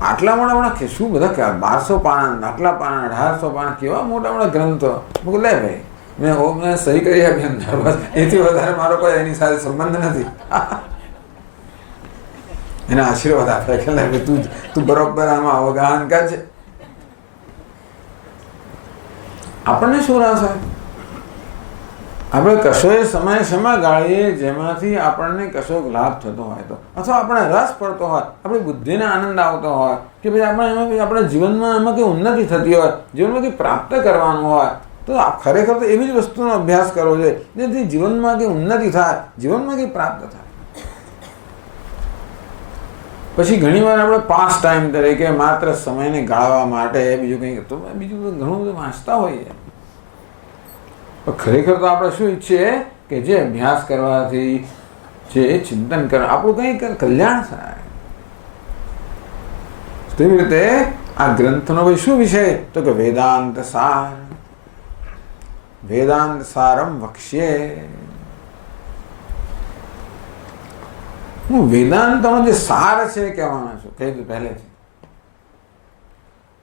આટલા મોટા શું બધા 1200 પાના, આટલા પાના, 1800 પાના, કેવા મોટા ગ્રંથો. હું લે ભાઈ, મેં સહી કરી આપી અંદર, બસ. એથી વધારે મારો કોઈ એની સાથે સંબંધ નથી. એના આશીર્વાદ આપે કે તું બરોબર આમાં અવગાહન કરજે. આપણને શું રસ હોય? આપણે કશોય સમય શેમાં ગાળીએ જેમાંથી આપણને કશોક લાભ થતો હોય તો, અથવા આપણે રસ પડતો હોય, આપણી બુદ્ધિને આનંદ આવતો હોય કે ભાઈ આપણે એમાં આપણા જીવનમાં એમાં કંઈ ઉન્નતિ થતી હોય, જીવનમાં કંઈ પ્રાપ્ત કરવાનું હોય, તો ખરેખર તો એવી જ વસ્તુનો અભ્યાસ કરવો જોઈએ જેથી જીવનમાં કંઈ ઉન્નતિ થાય, જીવનમાં કંઈ પ્રાપ્ત થાય. પછી ઘણી વાર આપણે પાસ ટાઈમ તરીકે માત્ર સમયને ગાળવા માટે બીજું કંઈ તો બીજું ઘણું બધું વાંચતા હોઈએ. પણ ખરેખર તો આપણે શું ઈચ્છીએ કે જે અભ્યાસ કરવાથી, જે ચિંતન કરવા આપણું કંઈ કલ્યાણ થાય. તેવી રીતે આ ગ્રંથનો ભાઈ શું વિષય તો કે વેદાંત સાર. વેદાંત સારમ વક્ષ્યે. હું વેદાંતનો જે સાર છે કહેવાનો છું, કહી દઉં પહેલેથી.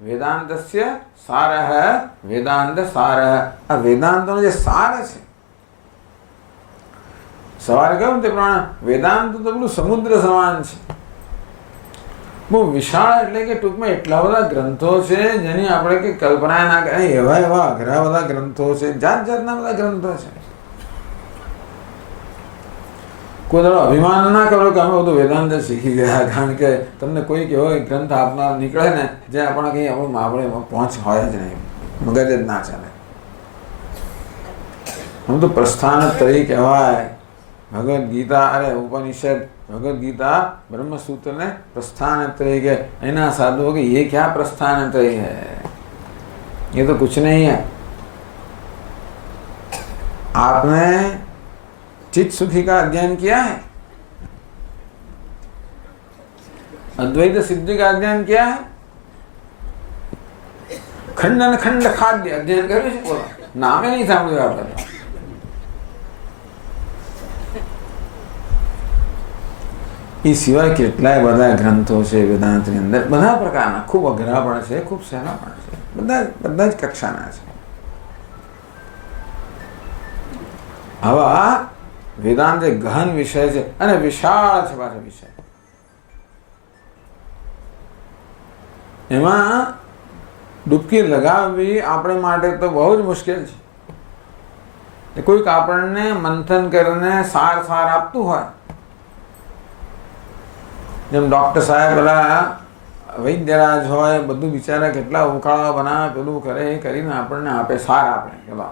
વેદાંતસ્ય સારઃ વેદાંત સારઃ. આ વેદાંતનો જે સાર છે, સવારે કહ્યું તે પ્રમાણે વેદાંત તો પેલું સમુદ્ર સમાન છે, બહુ વિશાળ. એટલે કે ટૂંકમાં એટલા બધા ગ્રંથો છે જેની આપણે કંઈ કલ્પના ના કરીએ, એવા એવા અઘરા બધા ગ્રંથો છે, જાત જાતના બધા ગ્રંથો છે. કોઈ દાડો અભિમાન ના કરો કે અમે બધું વેદાંત શીખી ગયા, કારણ કે તમને કોઈક એવો ગ્રંથ આપનાર નીકળે ને જે આપણે કંઈ આપણે પહોંચ હોય જ નહીં, મગજ જ ના ચાલે. આમ તો પ્રસ્થાન ત્રયી કહેવાય. ભગવદ્ ગીતા, અરે ઉપનિષદ, भगवद गीता ब्रह्म सूत्र ने प्रस्थान त्रय के ऐना साधु कि ये क्या प्रस्थान त्रय है, ये तो कुछ नहीं है. आपने चित्त सुखी का अध्ययन किया है, अद्वैत सिद्धि का अध्ययन किया है, खंडन खंड खाद्य अध्ययन કર્યું છે? બોલો, નામે નહીં સાંભળ્યું આપણે. એ સિવાય કેટલાય બધા ગ્રંથો છે વેદાંતની અંદર, બધા પ્રકારના, ખૂબ અઘરા પણ છે, ખૂબ સહેલા પણ છે, બધા જ કક્ષાના છે. આવા વેદાંત એક ગહન વિષય છે અને વિશાળ છે પાછો વિષય. એમાં ડૂબકી લગાવવી આપણે માટે તો બહુ જ મુશ્કેલ છે. કોઈક આપણને મંથન કરીને સાર આપતું હોય, જેમ ડૉક્ટર સાહેબ પેલા વૈદ્યરાજ હોય, બધું બિચારા કેટલા ઉકાળા બનાવે, પેલું કરે, એ કરીને આપણને આપે, સાર આપે.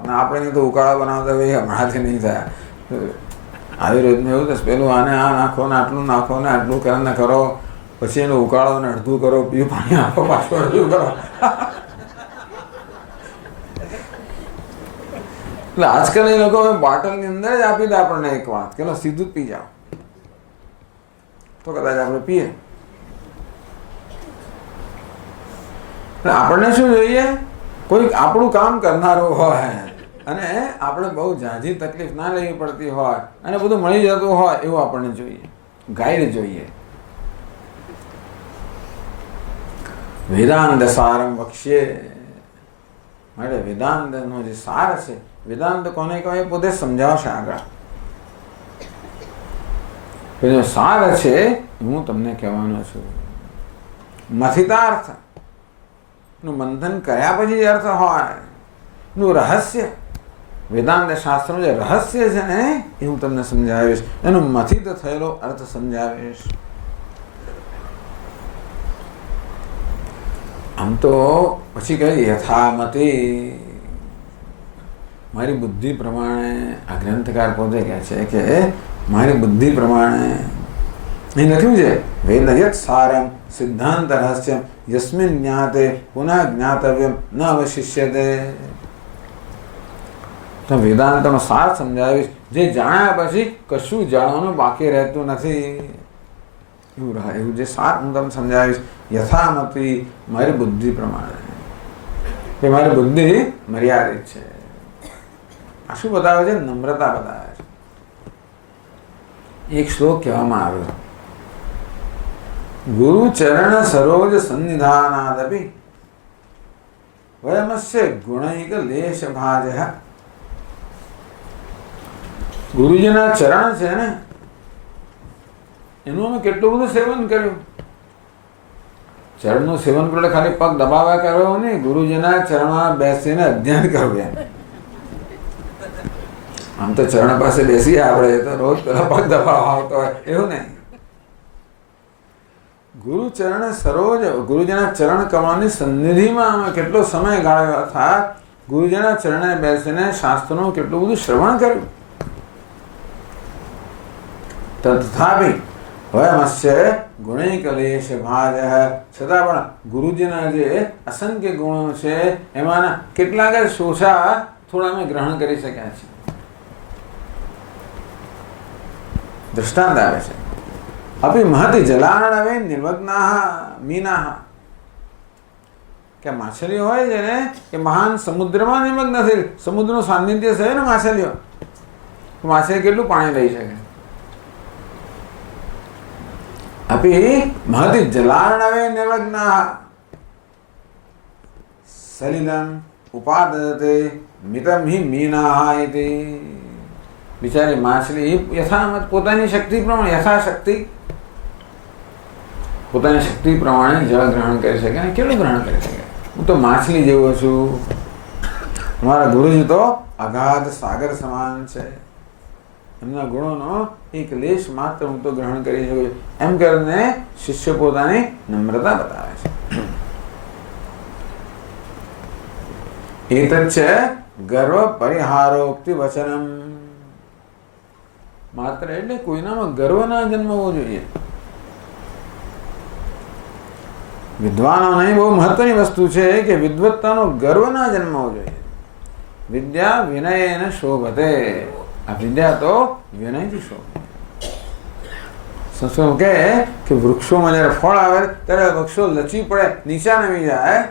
આપણે નહીં તો ઉકાળા બનાવતા ભાઈ હમણાંથી નહીં થયા. આયુર્વેદમાં એવું થશે, પેલું આને આ નાખો ને આટલું નાખો ને આટલું કરીને કરો, પછી એનો ઉકાળો ને અડધું કરો, પીવું પાણી આપો, પાછું અડધું કરો. એટલે આજકાલ એ લોકો બોટલની અંદર જ આપી દે આપણને એક વાત કે સીધું જ પી જાઓ, તો કદાચ આપણે પીએ. આપણને શું જોઈએ? કોઈ આપણું કામ કરનારો હોય અને આપણે બહુ ઝાઝી તકલીફ ના લેવી પડતી હોય અને બધું મળી જતું હોય એવું આપણને જોઈએ, ગાઈડ જોઈએ. વેદાંત સારમ વક્ષ્યે. માટે વેદાંતનો જે સાર છે, વેદાંત કોને કહેવાય પોતે સમજાવશે આગળ. જો સાર છે હું તમને કહેવાનો છું. મથિતાર્થ નું મંથન કર્યા પછી જે અર્થ હોય, નું રહસ્ય, વેદાંત શાસ્ત્રનું જે રહસ્ય છે ને એ હું તમને સમજાવીશ, એનો મથિત થયેલો અર્થ સમજાવીશ. આમ તો પછી કહે યથામતી, મારી બુદ્ધિ પ્રમાણે. આ ગ્રંથકાર પોતે કહે છે કે મારી બુદ્ધિ પ્રમાણે. અહીં લખ્યું છે વેદયત સારમ સિદ્ધાંત રહસ્યમ યસ્મિન જ્ઞાતે પુનઃ જ્ઞાતવ્યમ ન અવશિષ્યતે. તો વેદાંતનો સાર સમજાવીશ, જે જાણ્યા પછી કશું જાણવાનું બાકી રહેતું નથી. એવું જે સાર હું તમને સમજાવીશ યથામતી, મારી બુદ્ધિ પ્રમાણે. કે મારી બુદ્ધિ મર્યાદિત છે. આ શું બતાવે છે? નમ્રતા બતાવે છે. એક શ્લોક કહેવામાં આવ્યો, ગુરુ ચરણ સરોજ સન્નિધાનાદપી વયમસ્ય ગુણૈક લેશ ભાજઃ. ગુરુજીના ચરણ છે ને એનું અમે કેટલું બધું સેવન કર્યું. ચરણનું સેવન કરે ખાલી પગ દબાવ્યા કર્યો નહીં, ગુરુજીના ચરણમાં બેસીને અધ્યયન કરવું. આમ તો ચરણ પાસે બેસીએ આપણે તો રોજ પેલા પગ દબાવવા આવતો હોય એવું નહીં. ગુરુ ચરણ સરોજ, ગુરુજીના ચરણ કમળની સન્નિધિમાં અમે કેટલો સમય ગાળ્યો, અર્થાત ગુરુજીના ચરણે બેસીને શાસ્ત્રનું કેટલું બધું શ્રવણ કર્યું. તથાપિ વયમસ્ય ગુણૈકલેશ ભાજ, છતાં પણ ગુરુજીના જે અસંખ્ય ગુણો છે એમાંના કેટલાક શોષા થોડા અમે ગ્રહણ કરી શક્યા છીએ. દૃષ્ટાંત આવે છે, અપી મહતિ જલાનવે નિર્વગ્નાહ મીનાહ, કે માછલીઓ હોય છે ને કે મહાન સમુદ્રમાં નિમગ્ન થઈ, સમુદ્રનું સાનિધ્ય છે ને માછલીઓ, માછલી કેટલું પાણી લઈ શકે. અપી મહતિ જલાનવે નિર્વગ્નાહ સલિલમ ઉપાદતે મિતમ હિ મીનાહ ઇતિ, બિચારી માછલી યથામત પોતાની શક્તિ પ્રમાણે, યથાશક્તિ પોતાની શક્તિ પ્રમાણે જળ ગ્રહણ કરી શકે અને કેટલું ગ્રહણ કરી શકે. હું તો માછલી જેવો છું, અમારા ગુરુજી તો અગાધ સાગર સમાન છે, એમના ગુણોનો એક લેશ માત્ર હું તો ગ્રહણ કરી શકું છું. એમ કરીને શિષ્ય પોતાની નમ્રતા બતાવે છે. એતચ્ચ ગર્વ પરિહારોક્તિ વચનમ, માત્ર એટલે કોઈનામાં ગર્વ ના જન્મવો જોઈએ. વિદ્વાનો નહીં, બહુ મહત્વની વસ્તુ છે કે વિદ્વત્તાનો ગર્વ ના જન્મવો જોઈએ. વિદ્યા વિનયેન શોભતે, આ વિદ્યા તો વિનયથી શોભે. સંસ્કૃત કે વૃક્ષોમાં જયારે ફળ આવે ત્યારે વૃક્ષો લચી પડે, નીચા નમી જાય,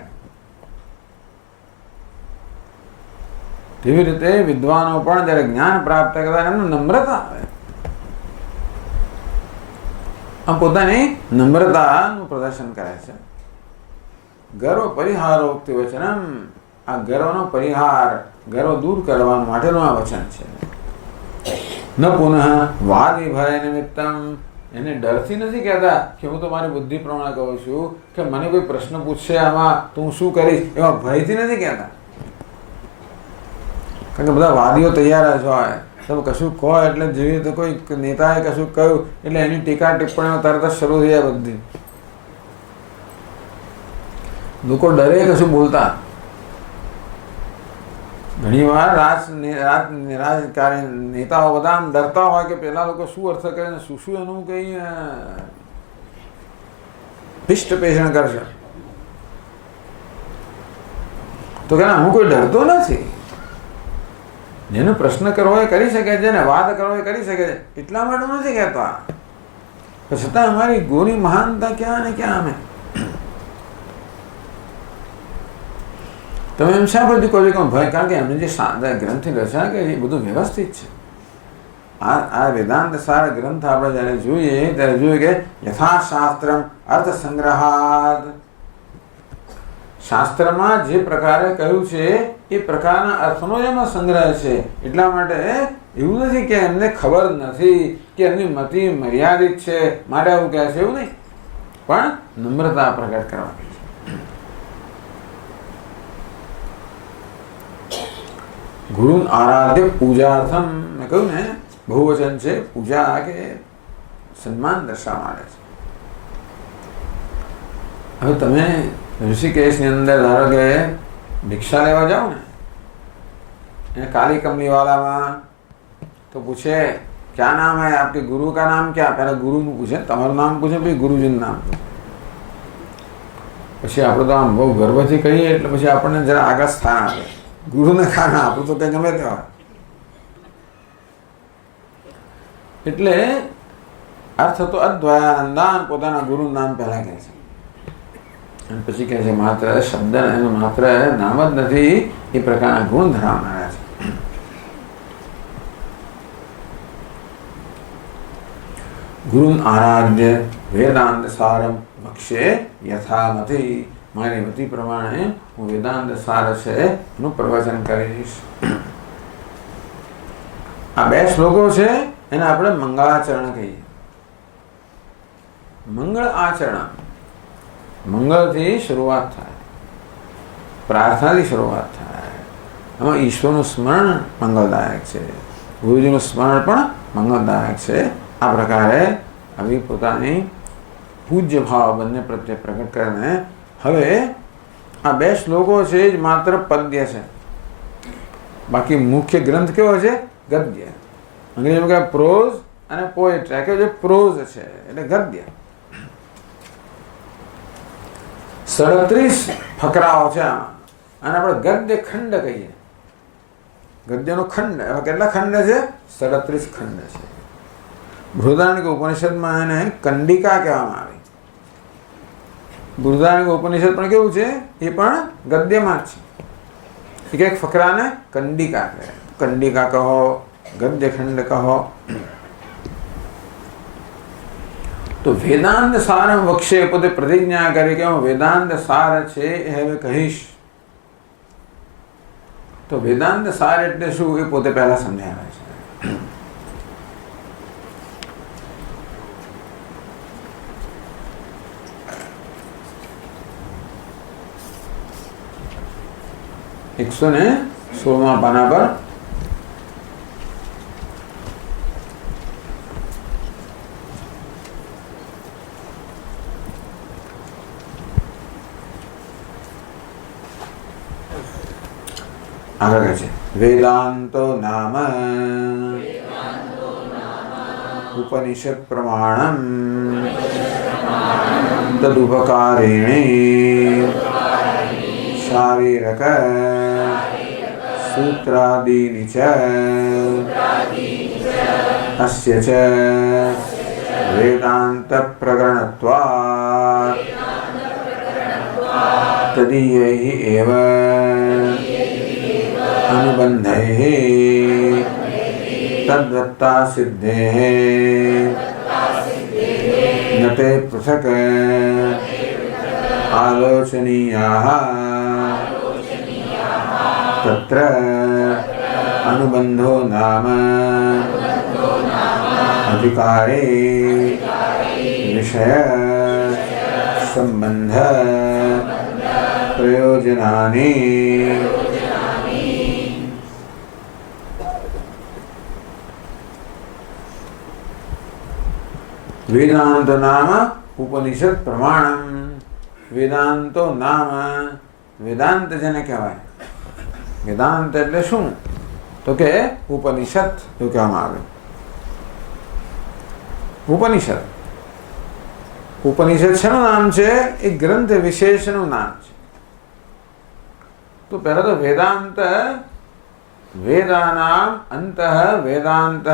તેવી રીતે વિદ્વાનો પણ જયારે જ્ઞાન પ્રાપ્ત કરતા એમને નમ્રતા આવે. આમ પોતાની નમ્રતાનું પ્રદર્શન કરે છે. ગર્વ પરિહારોક્તિ વચનમ, આ ગર્વનો પરિહાર, ગર્વ દૂર કરવા માટેનું આ વચન છે. ન પુનઃ વાદ વિભય નિમિત્તમ, એને ડરથી નથી કહેતા કે હું તો મારી બુદ્ધિ પ્રમાણે કહું છું, કે મને કોઈ પ્રશ્ન પૂછશે આમાં તો હું શું કરીશ, એવા ભયથી નથી કહેતા. કારણ કે બધા વાદીઓ તૈયાર જ હોય, તમે કશું કહો એટલે જેવી રીતે કોઈ નેતાએ કશું કહ્યું એટલે એની ટીકા ટિપ્પણીઓ તરત જ શરૂ થઈ જાય બધી. લોકો ડરે કશું બોલતા. ઘણી વાર રાજકારી નેતાઓ બધા આમ ડરતા હોય કે પેલા લોકો શું અર્થ કરે ને શું એનું કઈ પિષ્ટ પેષણ કરશે. તો કે હું કોઈ ડરતો નથી, જેને પ્રશ્ન કરવો એ કરી શકે, જેને વાત કરવો એ કરી શકે છે, એટલા માટે નથી કહેતા. છતાં અમારી ગુરુની મહાનતા ક્યાં ને ક્યાં અમે. તમે એમ શા બધું કહો છો ભાઈ, કારણ કે એમને જે ગ્રંથની રચના કરી એ બધું વ્યવસ્થિત છે. આ વેદાંત સાર ગ્રંથ આપણે જયારે જોઈએ ત્યારે જોઈએ કે યથાશાસ્ત્રમ અર્થ સંગ્રહાદ, શાસ્ત્રમાં જે પ્રકારે કહ્યું છે એ પ્રકારના અર્થનો જ એમાં સંગ્રહ છે. એટલા માટે એવું નથી કે એમને ખબર નથી કે એમની મતિ મર્યાદિત છે માટે એવું કહે છે, એવું નહીં, પણ નમ્રતા પ્રગટ કરવાની. ગુરુ આરાધ્ય પૂજાર્થમ, મેં કહ્યું ને બહુવચન છે, પૂજા કે સન્માન દર્શાવવા માટે છે. હવે તમે ઋષિકેશની અંદર ધારો કે ભિક્ષા લેવા જાઓ ને, काली कमली वाला में तो पूछे क्या नाम है आपके गुरु का नाम क्या, पहले गुरु ने पूछे तमाરું नाम पूछे પછી ગુરુજીનું નામ, પછી આપણે તો આમ બહુ ગર્વથી કહીએ એટલે પછી આપણને જરા આગળ સ્થાન આપે. ગુરુને ખાના આપણું તો કઈ ગમે તે હોય. એટલે અર્થ તો અદ્વયાનંદાન, પોતાના ગુરુ નામ પહેલા કહે છે અને પછી કહે છે માત્ર શબ્દ એનું માત્ર નામ જ નથી, એ પ્રકારના ગુણ ધરાવનારા છે. ગુરુ આરાધ્ય વેદાંત સારમ વક્ષે યથામતી, મારી મતિ પ્રમાણે હું વેદાંત સાર છે એનું પ્રવચન કરીશ. આ બે શ્લોકો છે એને આપણે મંગળાચરણ કહીએ. મંગળ આચરણ, મંગળથી શરૂઆત થાય, પ્રાર્થનાથી શરૂઆત થાય. આમાં ઈશ્વરનું સ્મરણ મંગળદાયક છે, ગુરુજીનું સ્મરણ પણ મંગળદાયક છે. આ પ્રકારે આવી પોતાની પૂજ્ય ભાવ બંને પ્રત્યે પ્રગટ કરીને હવે આ 2 શ્લોકો છે જ માત્ર પદ્ય છે. બાકી મુખ્ય ગ્રંથ કેવો છે? ગદ્ય. અંગ્રેજીમાં કહે પ્રોઝ અને પોએટ્રી. આ કેવું છે? પ્રોઝ છે એટલે ગદ્ય. 37 ફકરાઓ છે આમાં અને આપણે ગદ્ય ખંડ કહીએ. ગદ્યનો ખંડ. એવા કેટલા ખંડ છે? 37 ખંડ છે. બૃહદારણ્યક ઉપનિષદમાં એને કંડિકા કહેવામાં આવી. બૃહદારણ્યક ઉપનિષદ પણ કેવું છે? એ પણ ગદ્યમાં જ છે. એક ફકરાને કંડિકા કહે. કંડિકા કહો, ગદ્ય ખંડ કહો. તો વેદાંત સારમ વક્ષે પોતે પ્રતિજ્ઞા કરી કે હું વેદાંત સાર છે એ હવે કહીશ. તો વેદાંત સાર એટલે શું એ પોતે પહેલા સમજાવે છે. એકસો ને 16મા પાના પર આગળ છે વેદાંતો નામ ઉપનિષદ પ્રમાણમ તદુપકારેણે શારીરક સૂત્રાદીનિ ચ અસ્ય ચ વેદાંત પ્રકરણત્વાत् તદીયૈ એવ अनुबंधैः तद्वत्ता सिद्धेः न ते पृथक् आलोचनीयाः तत्र अनुबंधो नाम अधिकारे विषय संबंध प्रयोजनानि वेदांत नाम उपनिषद प्रमाणम. वेदांतो नाम वेदांत જેને કહેવાય. વેદાંત એટલે શું? તો કે ઉપનિષદ એવું કહેવામાં આવે. ઉપનિષદ. ઉપનિષદ શેનું નામ છે? એ ગ્રંથ વિશેષનું નામ છે. તો પહેલા તો વેદાંત વેદાનામ અંતઃ વેદાંત.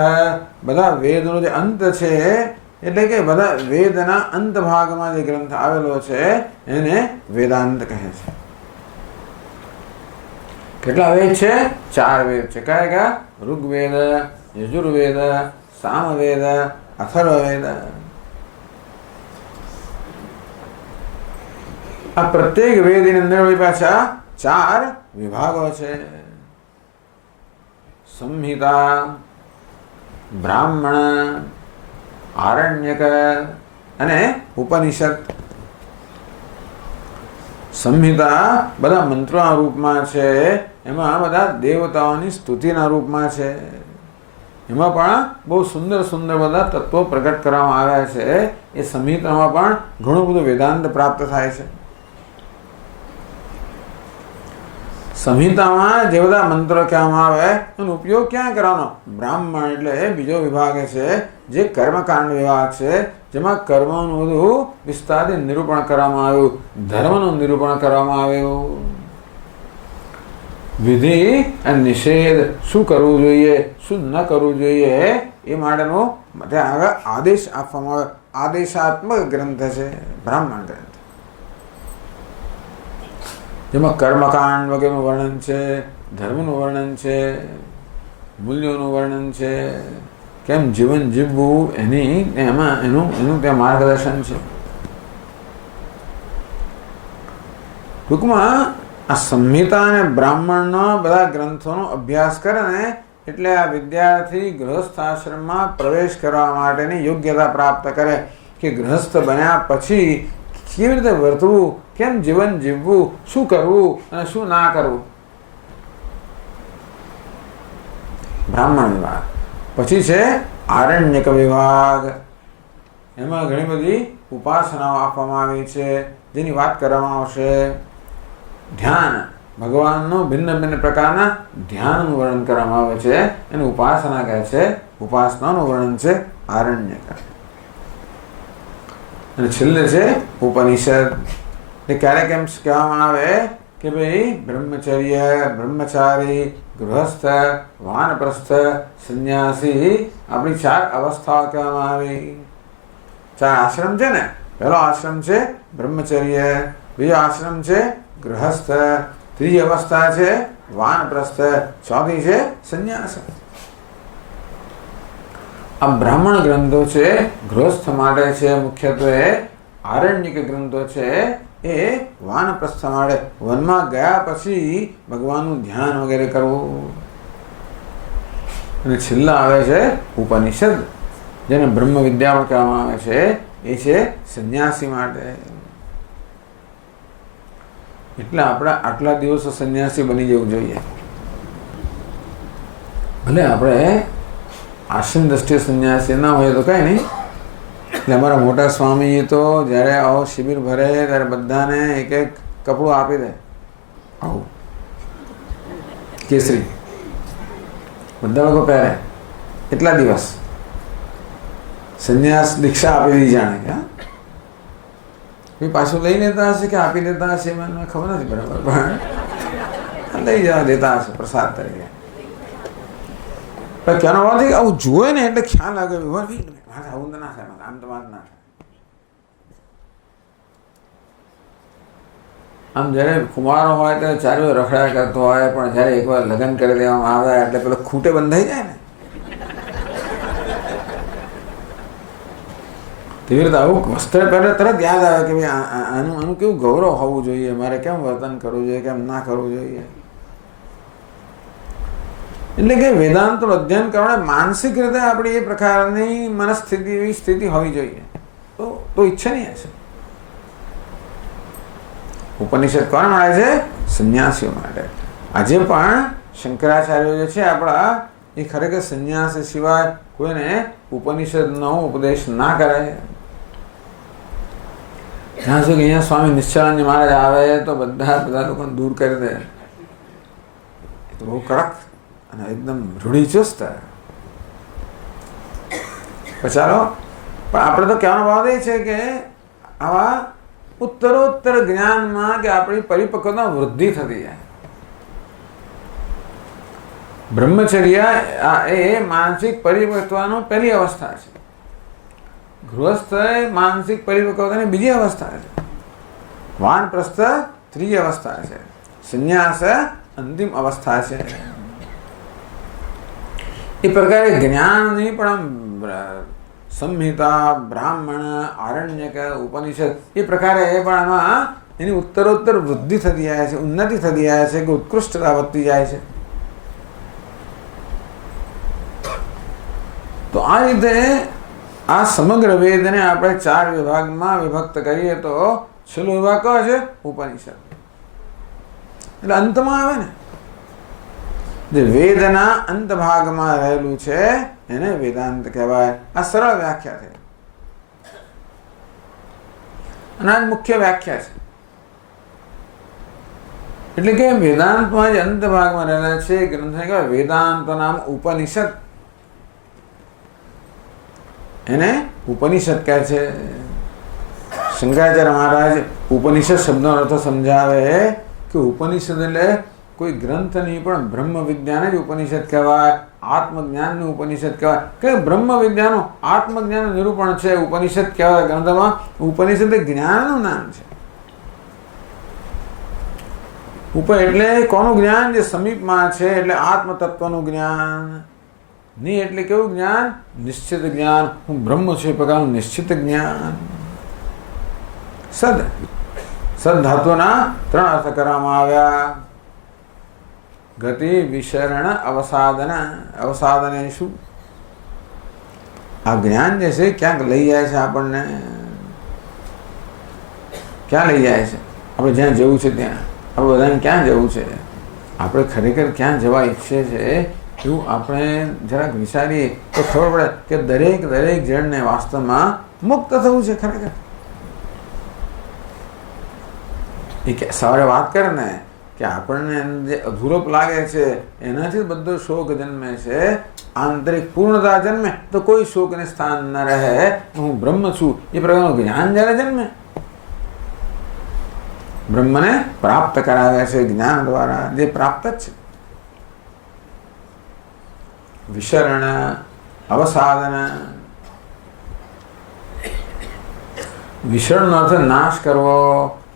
બધા વેદનો જે અંત છે એટલે કે બધા વેદના અંત ભાગમાં જે ગ્રંથ આવેલો છે એને વેદાંત કહે છે. કેટલા વેદ છે? 4 વેદ છે. કયા કયા? ઋગ્વેદ, યજુર્વેદ, સામવેદ, અથર્વવેદ. આ પ્રત્યેક વેદની અંદર પાછા 4 વિભાગો છે. સંહિતા, બ્રાહ્મણ, આરણ્યક અને ઉપનિષદ. સંહિતા બધા મંત્રોના રૂપમાં છે. એમાં બધા દેવતાઓની સ્તુતિના રૂપમાં છે. એમાં પણ બહુ સુંદર સુંદર બધા તત્વો પ્રગટ કરવામાં આવ્યા છે. એ સંહિતામાં પણ ઘણું બધું વેદાંત પ્રાપ્ત થાય છે. સંહિતામાં જે બધા મંત્રો કહેવામાં આવે એનો ઉપયોગ ક્યાં કરવાનો? બ્રાહ્મણ એટલે બીજો વિભાગ છે જે કર્મકાંડ વિભાગ છે, જેમાં કર્મનું બધું વિસ્તારથી નિરૂપણ કરવામાં આવ્યું, ધર્મનું નિરૂપણ કરવામાં આવ્યું. વિધિ અને નિષેધ, શું કરવું જોઈએ શું ન કરવું જોઈએ એ માટેનો ત્યાં આગળ આદેશ આપવામાં આવે. આદેશાત્મક ગ્રંથ છે બ્રાહ્મણ ગ્રંથ. જેમાં કર્મકાંડ વગેરેનું વર્ણન છે, ધર્મનું વર્ણન છે, મૂલ્યોનું વર્ણન છે, કેમ જીવન જીવવું એનું ત્યાં માર્ગદર્શન છે. ટૂંકમાં આ સંહિતા અને બ્રાહ્મણનો બધા ગ્રંથોનો અભ્યાસ કરે ને એટલે આ વિદ્યાર્થી ગૃહસ્થાશ્રમમાં પ્રવેશ કરવા માટેની યોગ્યતા પ્રાપ્ત કરે કે ગૃહસ્થ બન્યા પછી કેવી રીતે વર્તવું, કેમ જીવન જીવવું, શું કરવું અને શું ના કરવું. બ્રાહ્મણ વિભાગ. પછી છે આરણ્યક વિભાગ. એમાં ઘણી બધી ઉપાસનાઓ આપવામાં આવી છે જેની વાત કરવામાં આવશે. ધ્યાન, ભગવાનનું ભિન્ન ભિન્ન પ્રકારના ધ્યાનનું વર્ણન કરવામાં આવે છે, એને ઉપાસના કહે છે. ઉપાસનાનું વર્ણન છે આરણ્યક. અને છેલ્લે છે ઉપનિષદ. એ ક્યારેક એમ કહેવામાં આવે કે ભાઈ બ્રહ્મચર્ય, બ્રહ્મચારી, ગૃહસ્થ, વાનપ્રસ્થ, સંન્યાસી, આપણી 4 અવસ્થાઓ કહેવામાં આવી. 4 આશ્રમ છે ને. પહેલો આશ્રમ છે બ્રહ્મચર્ય, બીજો આશ્રમ છે ગૃહસ્થ, ત્રીજી અવસ્થા છે વાનપ્રસ્થ, ચોથી છે સંન્યાસ. આ બ્રાહ્મણ ગ્રંથો છે ગૃહસ્થ માટે છે મુખ્યત્વે. આરણ્યક ગ્રંથો છે એ વાનપ્રસ્થ માટે, વનમાં ગયા પછી ભગવાનનું ધ્યાન વગેરે કરવું. અને છેલ્લા આવે છે ઉપનિષદ, જેને બ્રહ્મ વિદ્યા કહેવામાં આવે છે. એ છે સંન્યાસી માટે. એટલે આપણે આટલા દિવસો સંન્યાસી બની જવું જોઈએ. ભલે આપણે આશ્રમ દ્રષ્ટિએ સંન્યાસી ના હોય તો કઈ નહીં. એટલે અમારા મોટા સ્વામીએ તો જ્યારે આવો શિબિર ભરે ત્યારે બધાને એક એક કપડું આપી દે, આવું કેસરી, બધા લોકો પહેરે. એટલા દિવસ સંન્યાસ દીક્ષા આપી દીધી જાણે કે. પાછું લઈ લેતા હશે કે આપી દેતા હશે, મને ખબર નથી બરાબર, પણ લઈ જવા દેતા હશે પ્રસાદ તરીકે. પણ ક્યાંનો વાત છે આવું જોવે ને એટલે ખ્યાલ લાગે આવું તો ના થાય, આમ તો વાત ના થાય. આમ જયારે કુમારો હોય ત્યારે ચારે રખડા કરતો હોય, પણ જયારે એકવાર લગ્ન કરી દેવામાં આવે એટલે પેલો ખૂંટે બંધાઈ જાય ને. તેવી રીતે આવું વસ્ત્ર પહેરે તરત યાદ આવે કે ભાઈ આનું કેવું ગૌરવ હોવું જોઈએ, મારે કેમ વર્તન કરવું જોઈએ, કેમ ના કરવું જોઈએ. એટલે કે વેદાંતનું અધ્યયન કરવાને માનસિક રીતે આપણી એ પ્રકારની મનસ્થિતિ, એવી સ્થિતિ હોવી જોઈએ, તો ઈચ્છનીય છે. ઉપનિષદ કોણ મળે છે? સંન્યાસીઓ માટે. આજે પણ શંકરાચાર્યો જે છે આપણા, એ ખરેખર સંન્યાસ સિવાય કોઈને ઉપનિષદનો ઉપદેશ ના કરે. જ્યાં સુધી અહીંયા સ્વામી નિશ્ચલાનંદ મહારાજ આવે તો બધા લોકોને દૂર કરી દે. એ તો બહુ કડક અને એકદમ રૂઢિચુસ્ત. ચાલો, પણ આપણે તો કહેવાનો ભાવ એ છે કે આવા ઉત્તરોત્તર જ્ઞાનમાં કે આપણી પરિપક્વતા વૃદ્ધિ થતી જાય. બ્રહ્મચર્ય એ માનસિક પરિપક્વતાનો પહેલી અવસ્થા છે. ગૃહસ્થ માનસિક પરિપક્વતાની બીજી અવસ્થા છે. વાનપ્રસ્થ ત્રીજી અવસ્થા છે. સંન્યાસ અંતિમ અવસ્થા છે. એ પ્રકારે જ્ઞાનની પણ સંહિતા, બ્રાહ્મણ, આરણ્યક, ઉપનિષદ એ પ્રકારે એ પણ એમાં એની ઉત્તરોત્તર વૃદ્ધિ થતી જાય છે, ઉન્નતિ થતી જાય છે, કે ઉત્કૃષ્ટતા વધતી જાય છે. તો આ રીતે આ સમગ્ર વેદને આપણે 4 વિભાગમાં વિભક્ત કરીએ તો છેલ્લો વિભાગ કયો છે? ઉપનિષદ. એટલે અંતમાં આવે ને, જે વેદના અંત ભાગમાં રહેલું છે એને વેદાંત કહેવાય. આ સરળ વ્યાખ્યા છે અને આ મુખ્ય વ્યાખ્યા છે. એટલે કે વેદાંતમાં જે અંત ભાગમાં રહેલા છે ગ્રંથને કહેવાય વેદાંત નામ ઉપનિષદ. એને ઉપનિષદ કહે છે. શંકરાચાર્ય મહારાજ ઉપનિષદ શબ્દનો અર્થ સમજાવે કે ઉપનિષદ એટલે કોઈ ગ્રંથ નહીં પણ બ્રહ્મ વિદ્યાને જ ઉપનિષદ કહેવાય. આત્મજ્ઞાનનું ઉપનિષદ કહેવાય. કે બ્રહ્મ વિદ્યાનું આત્મજ્ઞાનનું નિરૂપણ છે ઉપનિષદ કહેવાય ગ્રંથમાં. ઉપનિષદ એ જ્ઞાનનું નામ છે. ઉપર એટલે કોનું જ્ઞાન? જે સમીપમાં છે, એટલે આત્મતત્વનું જ્ઞાન. ની એટલે કેવું જ્ઞાન? નિશ્ચિત જ્ઞાન. હું બ્રહ્મ છું એ પ્રકારનું નિશ્ચિત જ્ઞાન. સદ ધાતુના 3 અર્થ કરવામાં આવ્યા. ગતિ, વિશરણ, અવસાદન. અવસાદન એ શું? આ જ્ઞાન જે છે ક્યાંક લઈ જાય છે આપણને. ક્યાં લઈ જાય છે? આપણે જ્યાં જવું છે ત્યાં. આપણે બધાને ક્યાં જવું છે? આપણે ખરેખર ક્યાં જવા ઈચ્છે છે એવું આપણે જરાક વિચારીએ તો ખબર પડે કે દરેક જણને વાસ્તવમાં મુક્ત થવું છે. ખરેખર એ સવારે વાત કરે ને કે આપણને જે અધૂરપ લાગે છે એનાથી બધો શોક જન્મે છે. આંતરિક પૂર્ણતા જન્મે તો કોઈ શોકને સ્થાન ન રહે. હું બ્રહ્મ છું એ પ્રકારનું જ્ઞાન જ્યારે જન્મે, બ્રહ્મને પ્રાપ્ત કરાવે છે જ્ઞાન દ્વારા, જે પ્રાપ્ત જ છે. વિશરણ, અવસાદન. વિશરણનો અર્થ નાશ કરવો,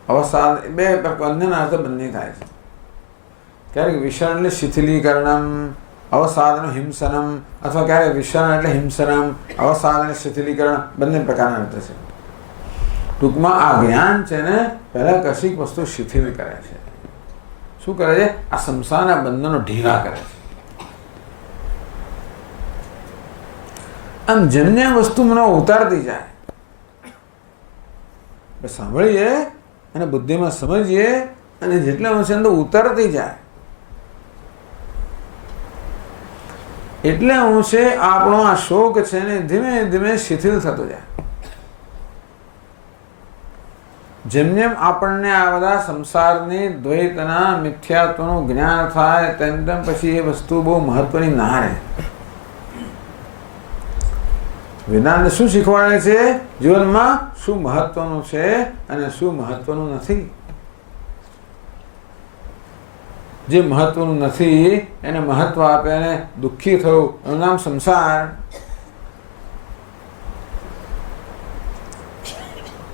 અવસાદ બે બંનેના અર્થ બંને થાય છે. ક્યારેક વિશરણ એટલે શિથિલીકરણમ, અવસાદન હિંસનમ, અથવા ક્યારેક વિશરણ એટલે હિંસનમ, અવસાદન શિથિલીકરણ, બંને પ્રકારના અર્થ છે. ટૂંકમાં આ જ્ઞાન છે ને પહેલા કશીક વસ્તુ શિથિલ કરે છે. શું કરે છે? આ સંસારના બંધનો ઢીલા કરે છે. આમ જેમને વસ્તુ મને ઉતારતી જાય, સાંભળીએ અને બુદ્ધિમાં સમજીએ અને જેટલા અંશે અંદર ઉતરતી જાય એટલે અંશે આપણો આ શોક છે ને ધીમે ધીમે શિથિલ થતો જાય. જેમ જેમ આપણને આ બધા સંસારની દ્વૈતના મિથ્યાત્વનું જ્ઞાન થાય તેમ તેમ પછી એ વસ્તુ બહુ મહત્વની ના રહે. વેદાંત શું શીખવાડે છે? જીવનમાં શું મહત્વનું છે અને શું મહત્વનું નથી. જે મહત્વનું નથી એને મહત્વ આપે અને દુઃખી થવું, એનું નામ સંસાર.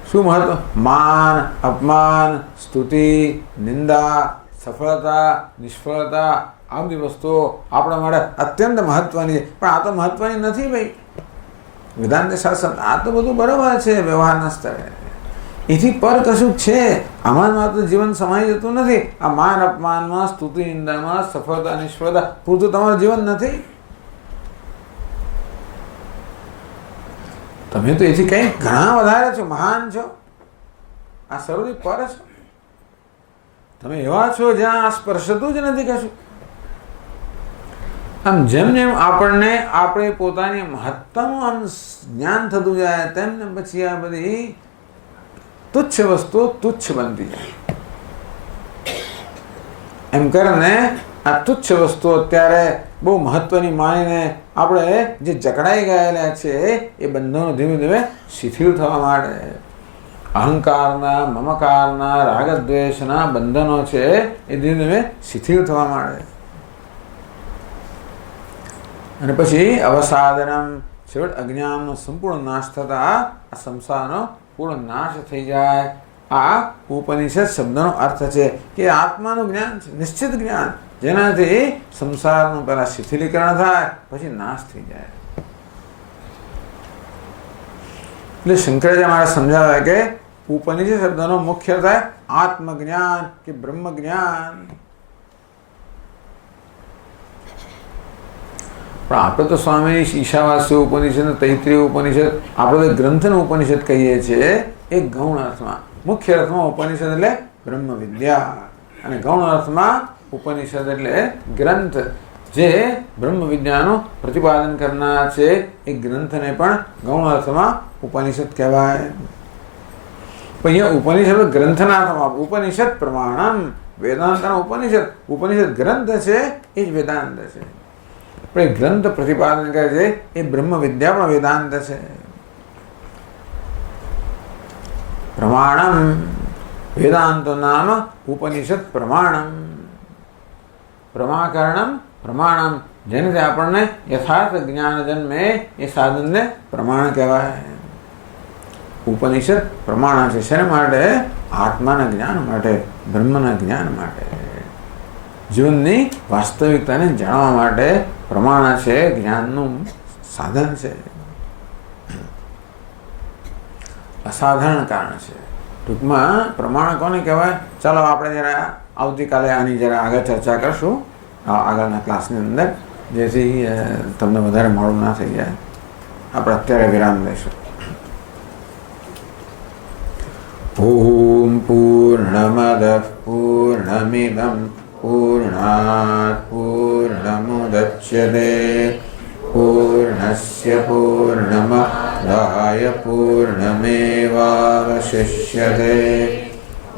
શું મહત્વ? માન, અપમાન, સ્તુતિ, નિંદા, સફળતા, નિષ્ફળતા, આ બધી વસ્તુઓ આપણા માટે અત્યંત મહત્વની છે. પણ આ તો મહત્વની નથી ભાઈ. વેદાંત શાસ્ત્ર આ તો બધું બરોબર છે વ્યવહારના સ્તરે, એથી પર કશું છે. આમાં તો જીવન સમાઈ જતું નથી. આ માન અપમાનમાં, સ્તુતિ નિંદામાં, સફળતા નિષ્ફળતા પૂરતું તમારું જીવન નથી. તમે તો એથી કંઈ ઘણા વધારે છો, મહાન છો. આ સર્વથી પર છો. તમે એવા છો જ્યાં આ સ્પર્શતું જ નથી કશું. આમ જેમ જેમ આપણને આપણે પોતાની મહત્તાનું આમ જ્ઞાન થતું જાય તેમ તેમ પછી આ બધી તુચ્છ વસ્તુઓ તુચ્છ બનતી જાય. એમ કરીને આ તુચ્છ વસ્તુઓ અત્યારે બહુ મહત્વની માનીને આપણે જે જકડાઈ ગયેલા છે એ બંધનો ધીમે ધીમે શિથિલ થવા માંડે. અહંકારના, મમકારના, રાગદ્વેષના બંધનો છે એ ધીમે ધીમે શિથિલ થવા માંડે. અને પછી અવસાદનમ, છેવટ અજ્ઞાનનો સંપૂર્ણ નાશ થતા આ સંસારનો પૂર્ણ નાશ થઈ જાય. આ ઉપનિષદ શબ્દનો અર્થ છે કે આત્માનું જ્ઞાન છે, નિશ્ચિત જ્ઞાન, જેનાથી સંસારનું પહેલા શિથિલીકરણ થાય પછી નાશ થઈ જાય. એટલે શંકરાચાર્ય મારે સમજાવે કે ઉપનિષદ શબ્દનો મુખ્ય થાય આત્મજ્ઞાન કે બ્રહ્મ જ્ઞાન. પણ આપણે તો સ્વામી ઈશાવાસ્ય ઉપનિષદ, તૈત્રીય ઉપનિષદ, આપણે તો ગ્રંથનું ઉપનિષદ કહીએ છીએ. એ ગૌણ અર્થમાં, મુખ્ય અર્થમાં ઉપનિષદ એટલે બ્રહ્મ વિદ્યા, અને ગૌણ અર્થમાં ઉપનિષદ એટલે ગ્રંથ જે બ્રહ્મ વિદ્યાનું પ્રતિપાદન કરનાર છે. એ ગ્રંથને પણ ગૌણ અર્થમાં ઉપનિષદ કહેવાય. પણ અહીંયા ઉપનિષદ ગ્રંથના અર્થમાં, ઉપનિષદ પ્રમાણમ, વેદાંતના ઉપનિષદ, ઉપનિષદ ગ્રંથ છે એ જ વેદાંત છે. પણ એ ગ્રંથ પ્રતિપાદન કરે છે એ બ્રહ્મ વિદ્યા પણ વેદાંત છે. પ્રમાણમ, વેદાંતો નામ ઉપનિષદ પ્રમાણમ. પ્રમાકરણમ પ્રમાણમ, જેનાથી આપણને યથાર્થ જ્ઞાન જન્મે એ સાધનને પ્રમાણ કહેવાય. ઉપનિષદ પ્રમાણ છે શેના માટે? આત્માના જ્ઞાન માટે, બ્રહ્મના જ્ઞાન માટે, જીવનની વાસ્તવિકતાને જાણવા માટે પ્રમાણ છે, જ્ઞાનનું સાધન છે, અસાધારણ કારણ છે. ટૂંકમાં પ્રમાણ કોને કહેવાય? ચાલો આપણે જરા આવતીકાલે આની જરા આગળ ચર્ચા કરશું આગળના ક્લાસની અંદર, જેથી તમને વધારે મોડું ના થઈ જાય. આપણે અત્યારે વિરામ લઈશું. ઓમ પૂર્ણમદ પૂર્ણમિદં पूर्णात् पूर्णमुदच्यते पूर्णस्य पूर्णमादाय पूर्णमेवावशिष्यते।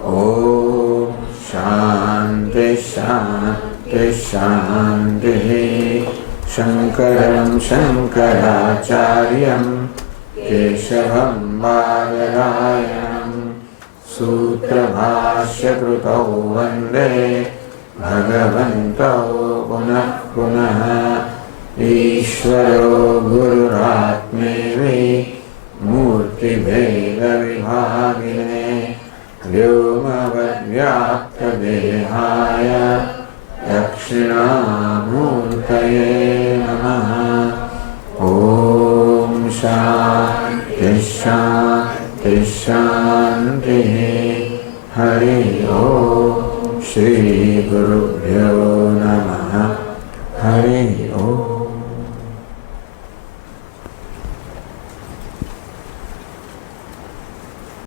ॐ शान्ति शान्ति शान्तिः। शङ्करं शङ्कराचार्यं केशवं बादरायणं सूत्रभाष्यकृतौ वन्दे भगवन्तौ पुनः पुनः। ईश्वरो गुरुरात्मेति मूर्तिभेदविभागिने व्योमवद्व्याप्तदेहाय दक्षिणामूर्तये नमः। ॐ शान्ति शान्ति शान्तिः। हरि ओम। श्री गुरुभ्यो नमः।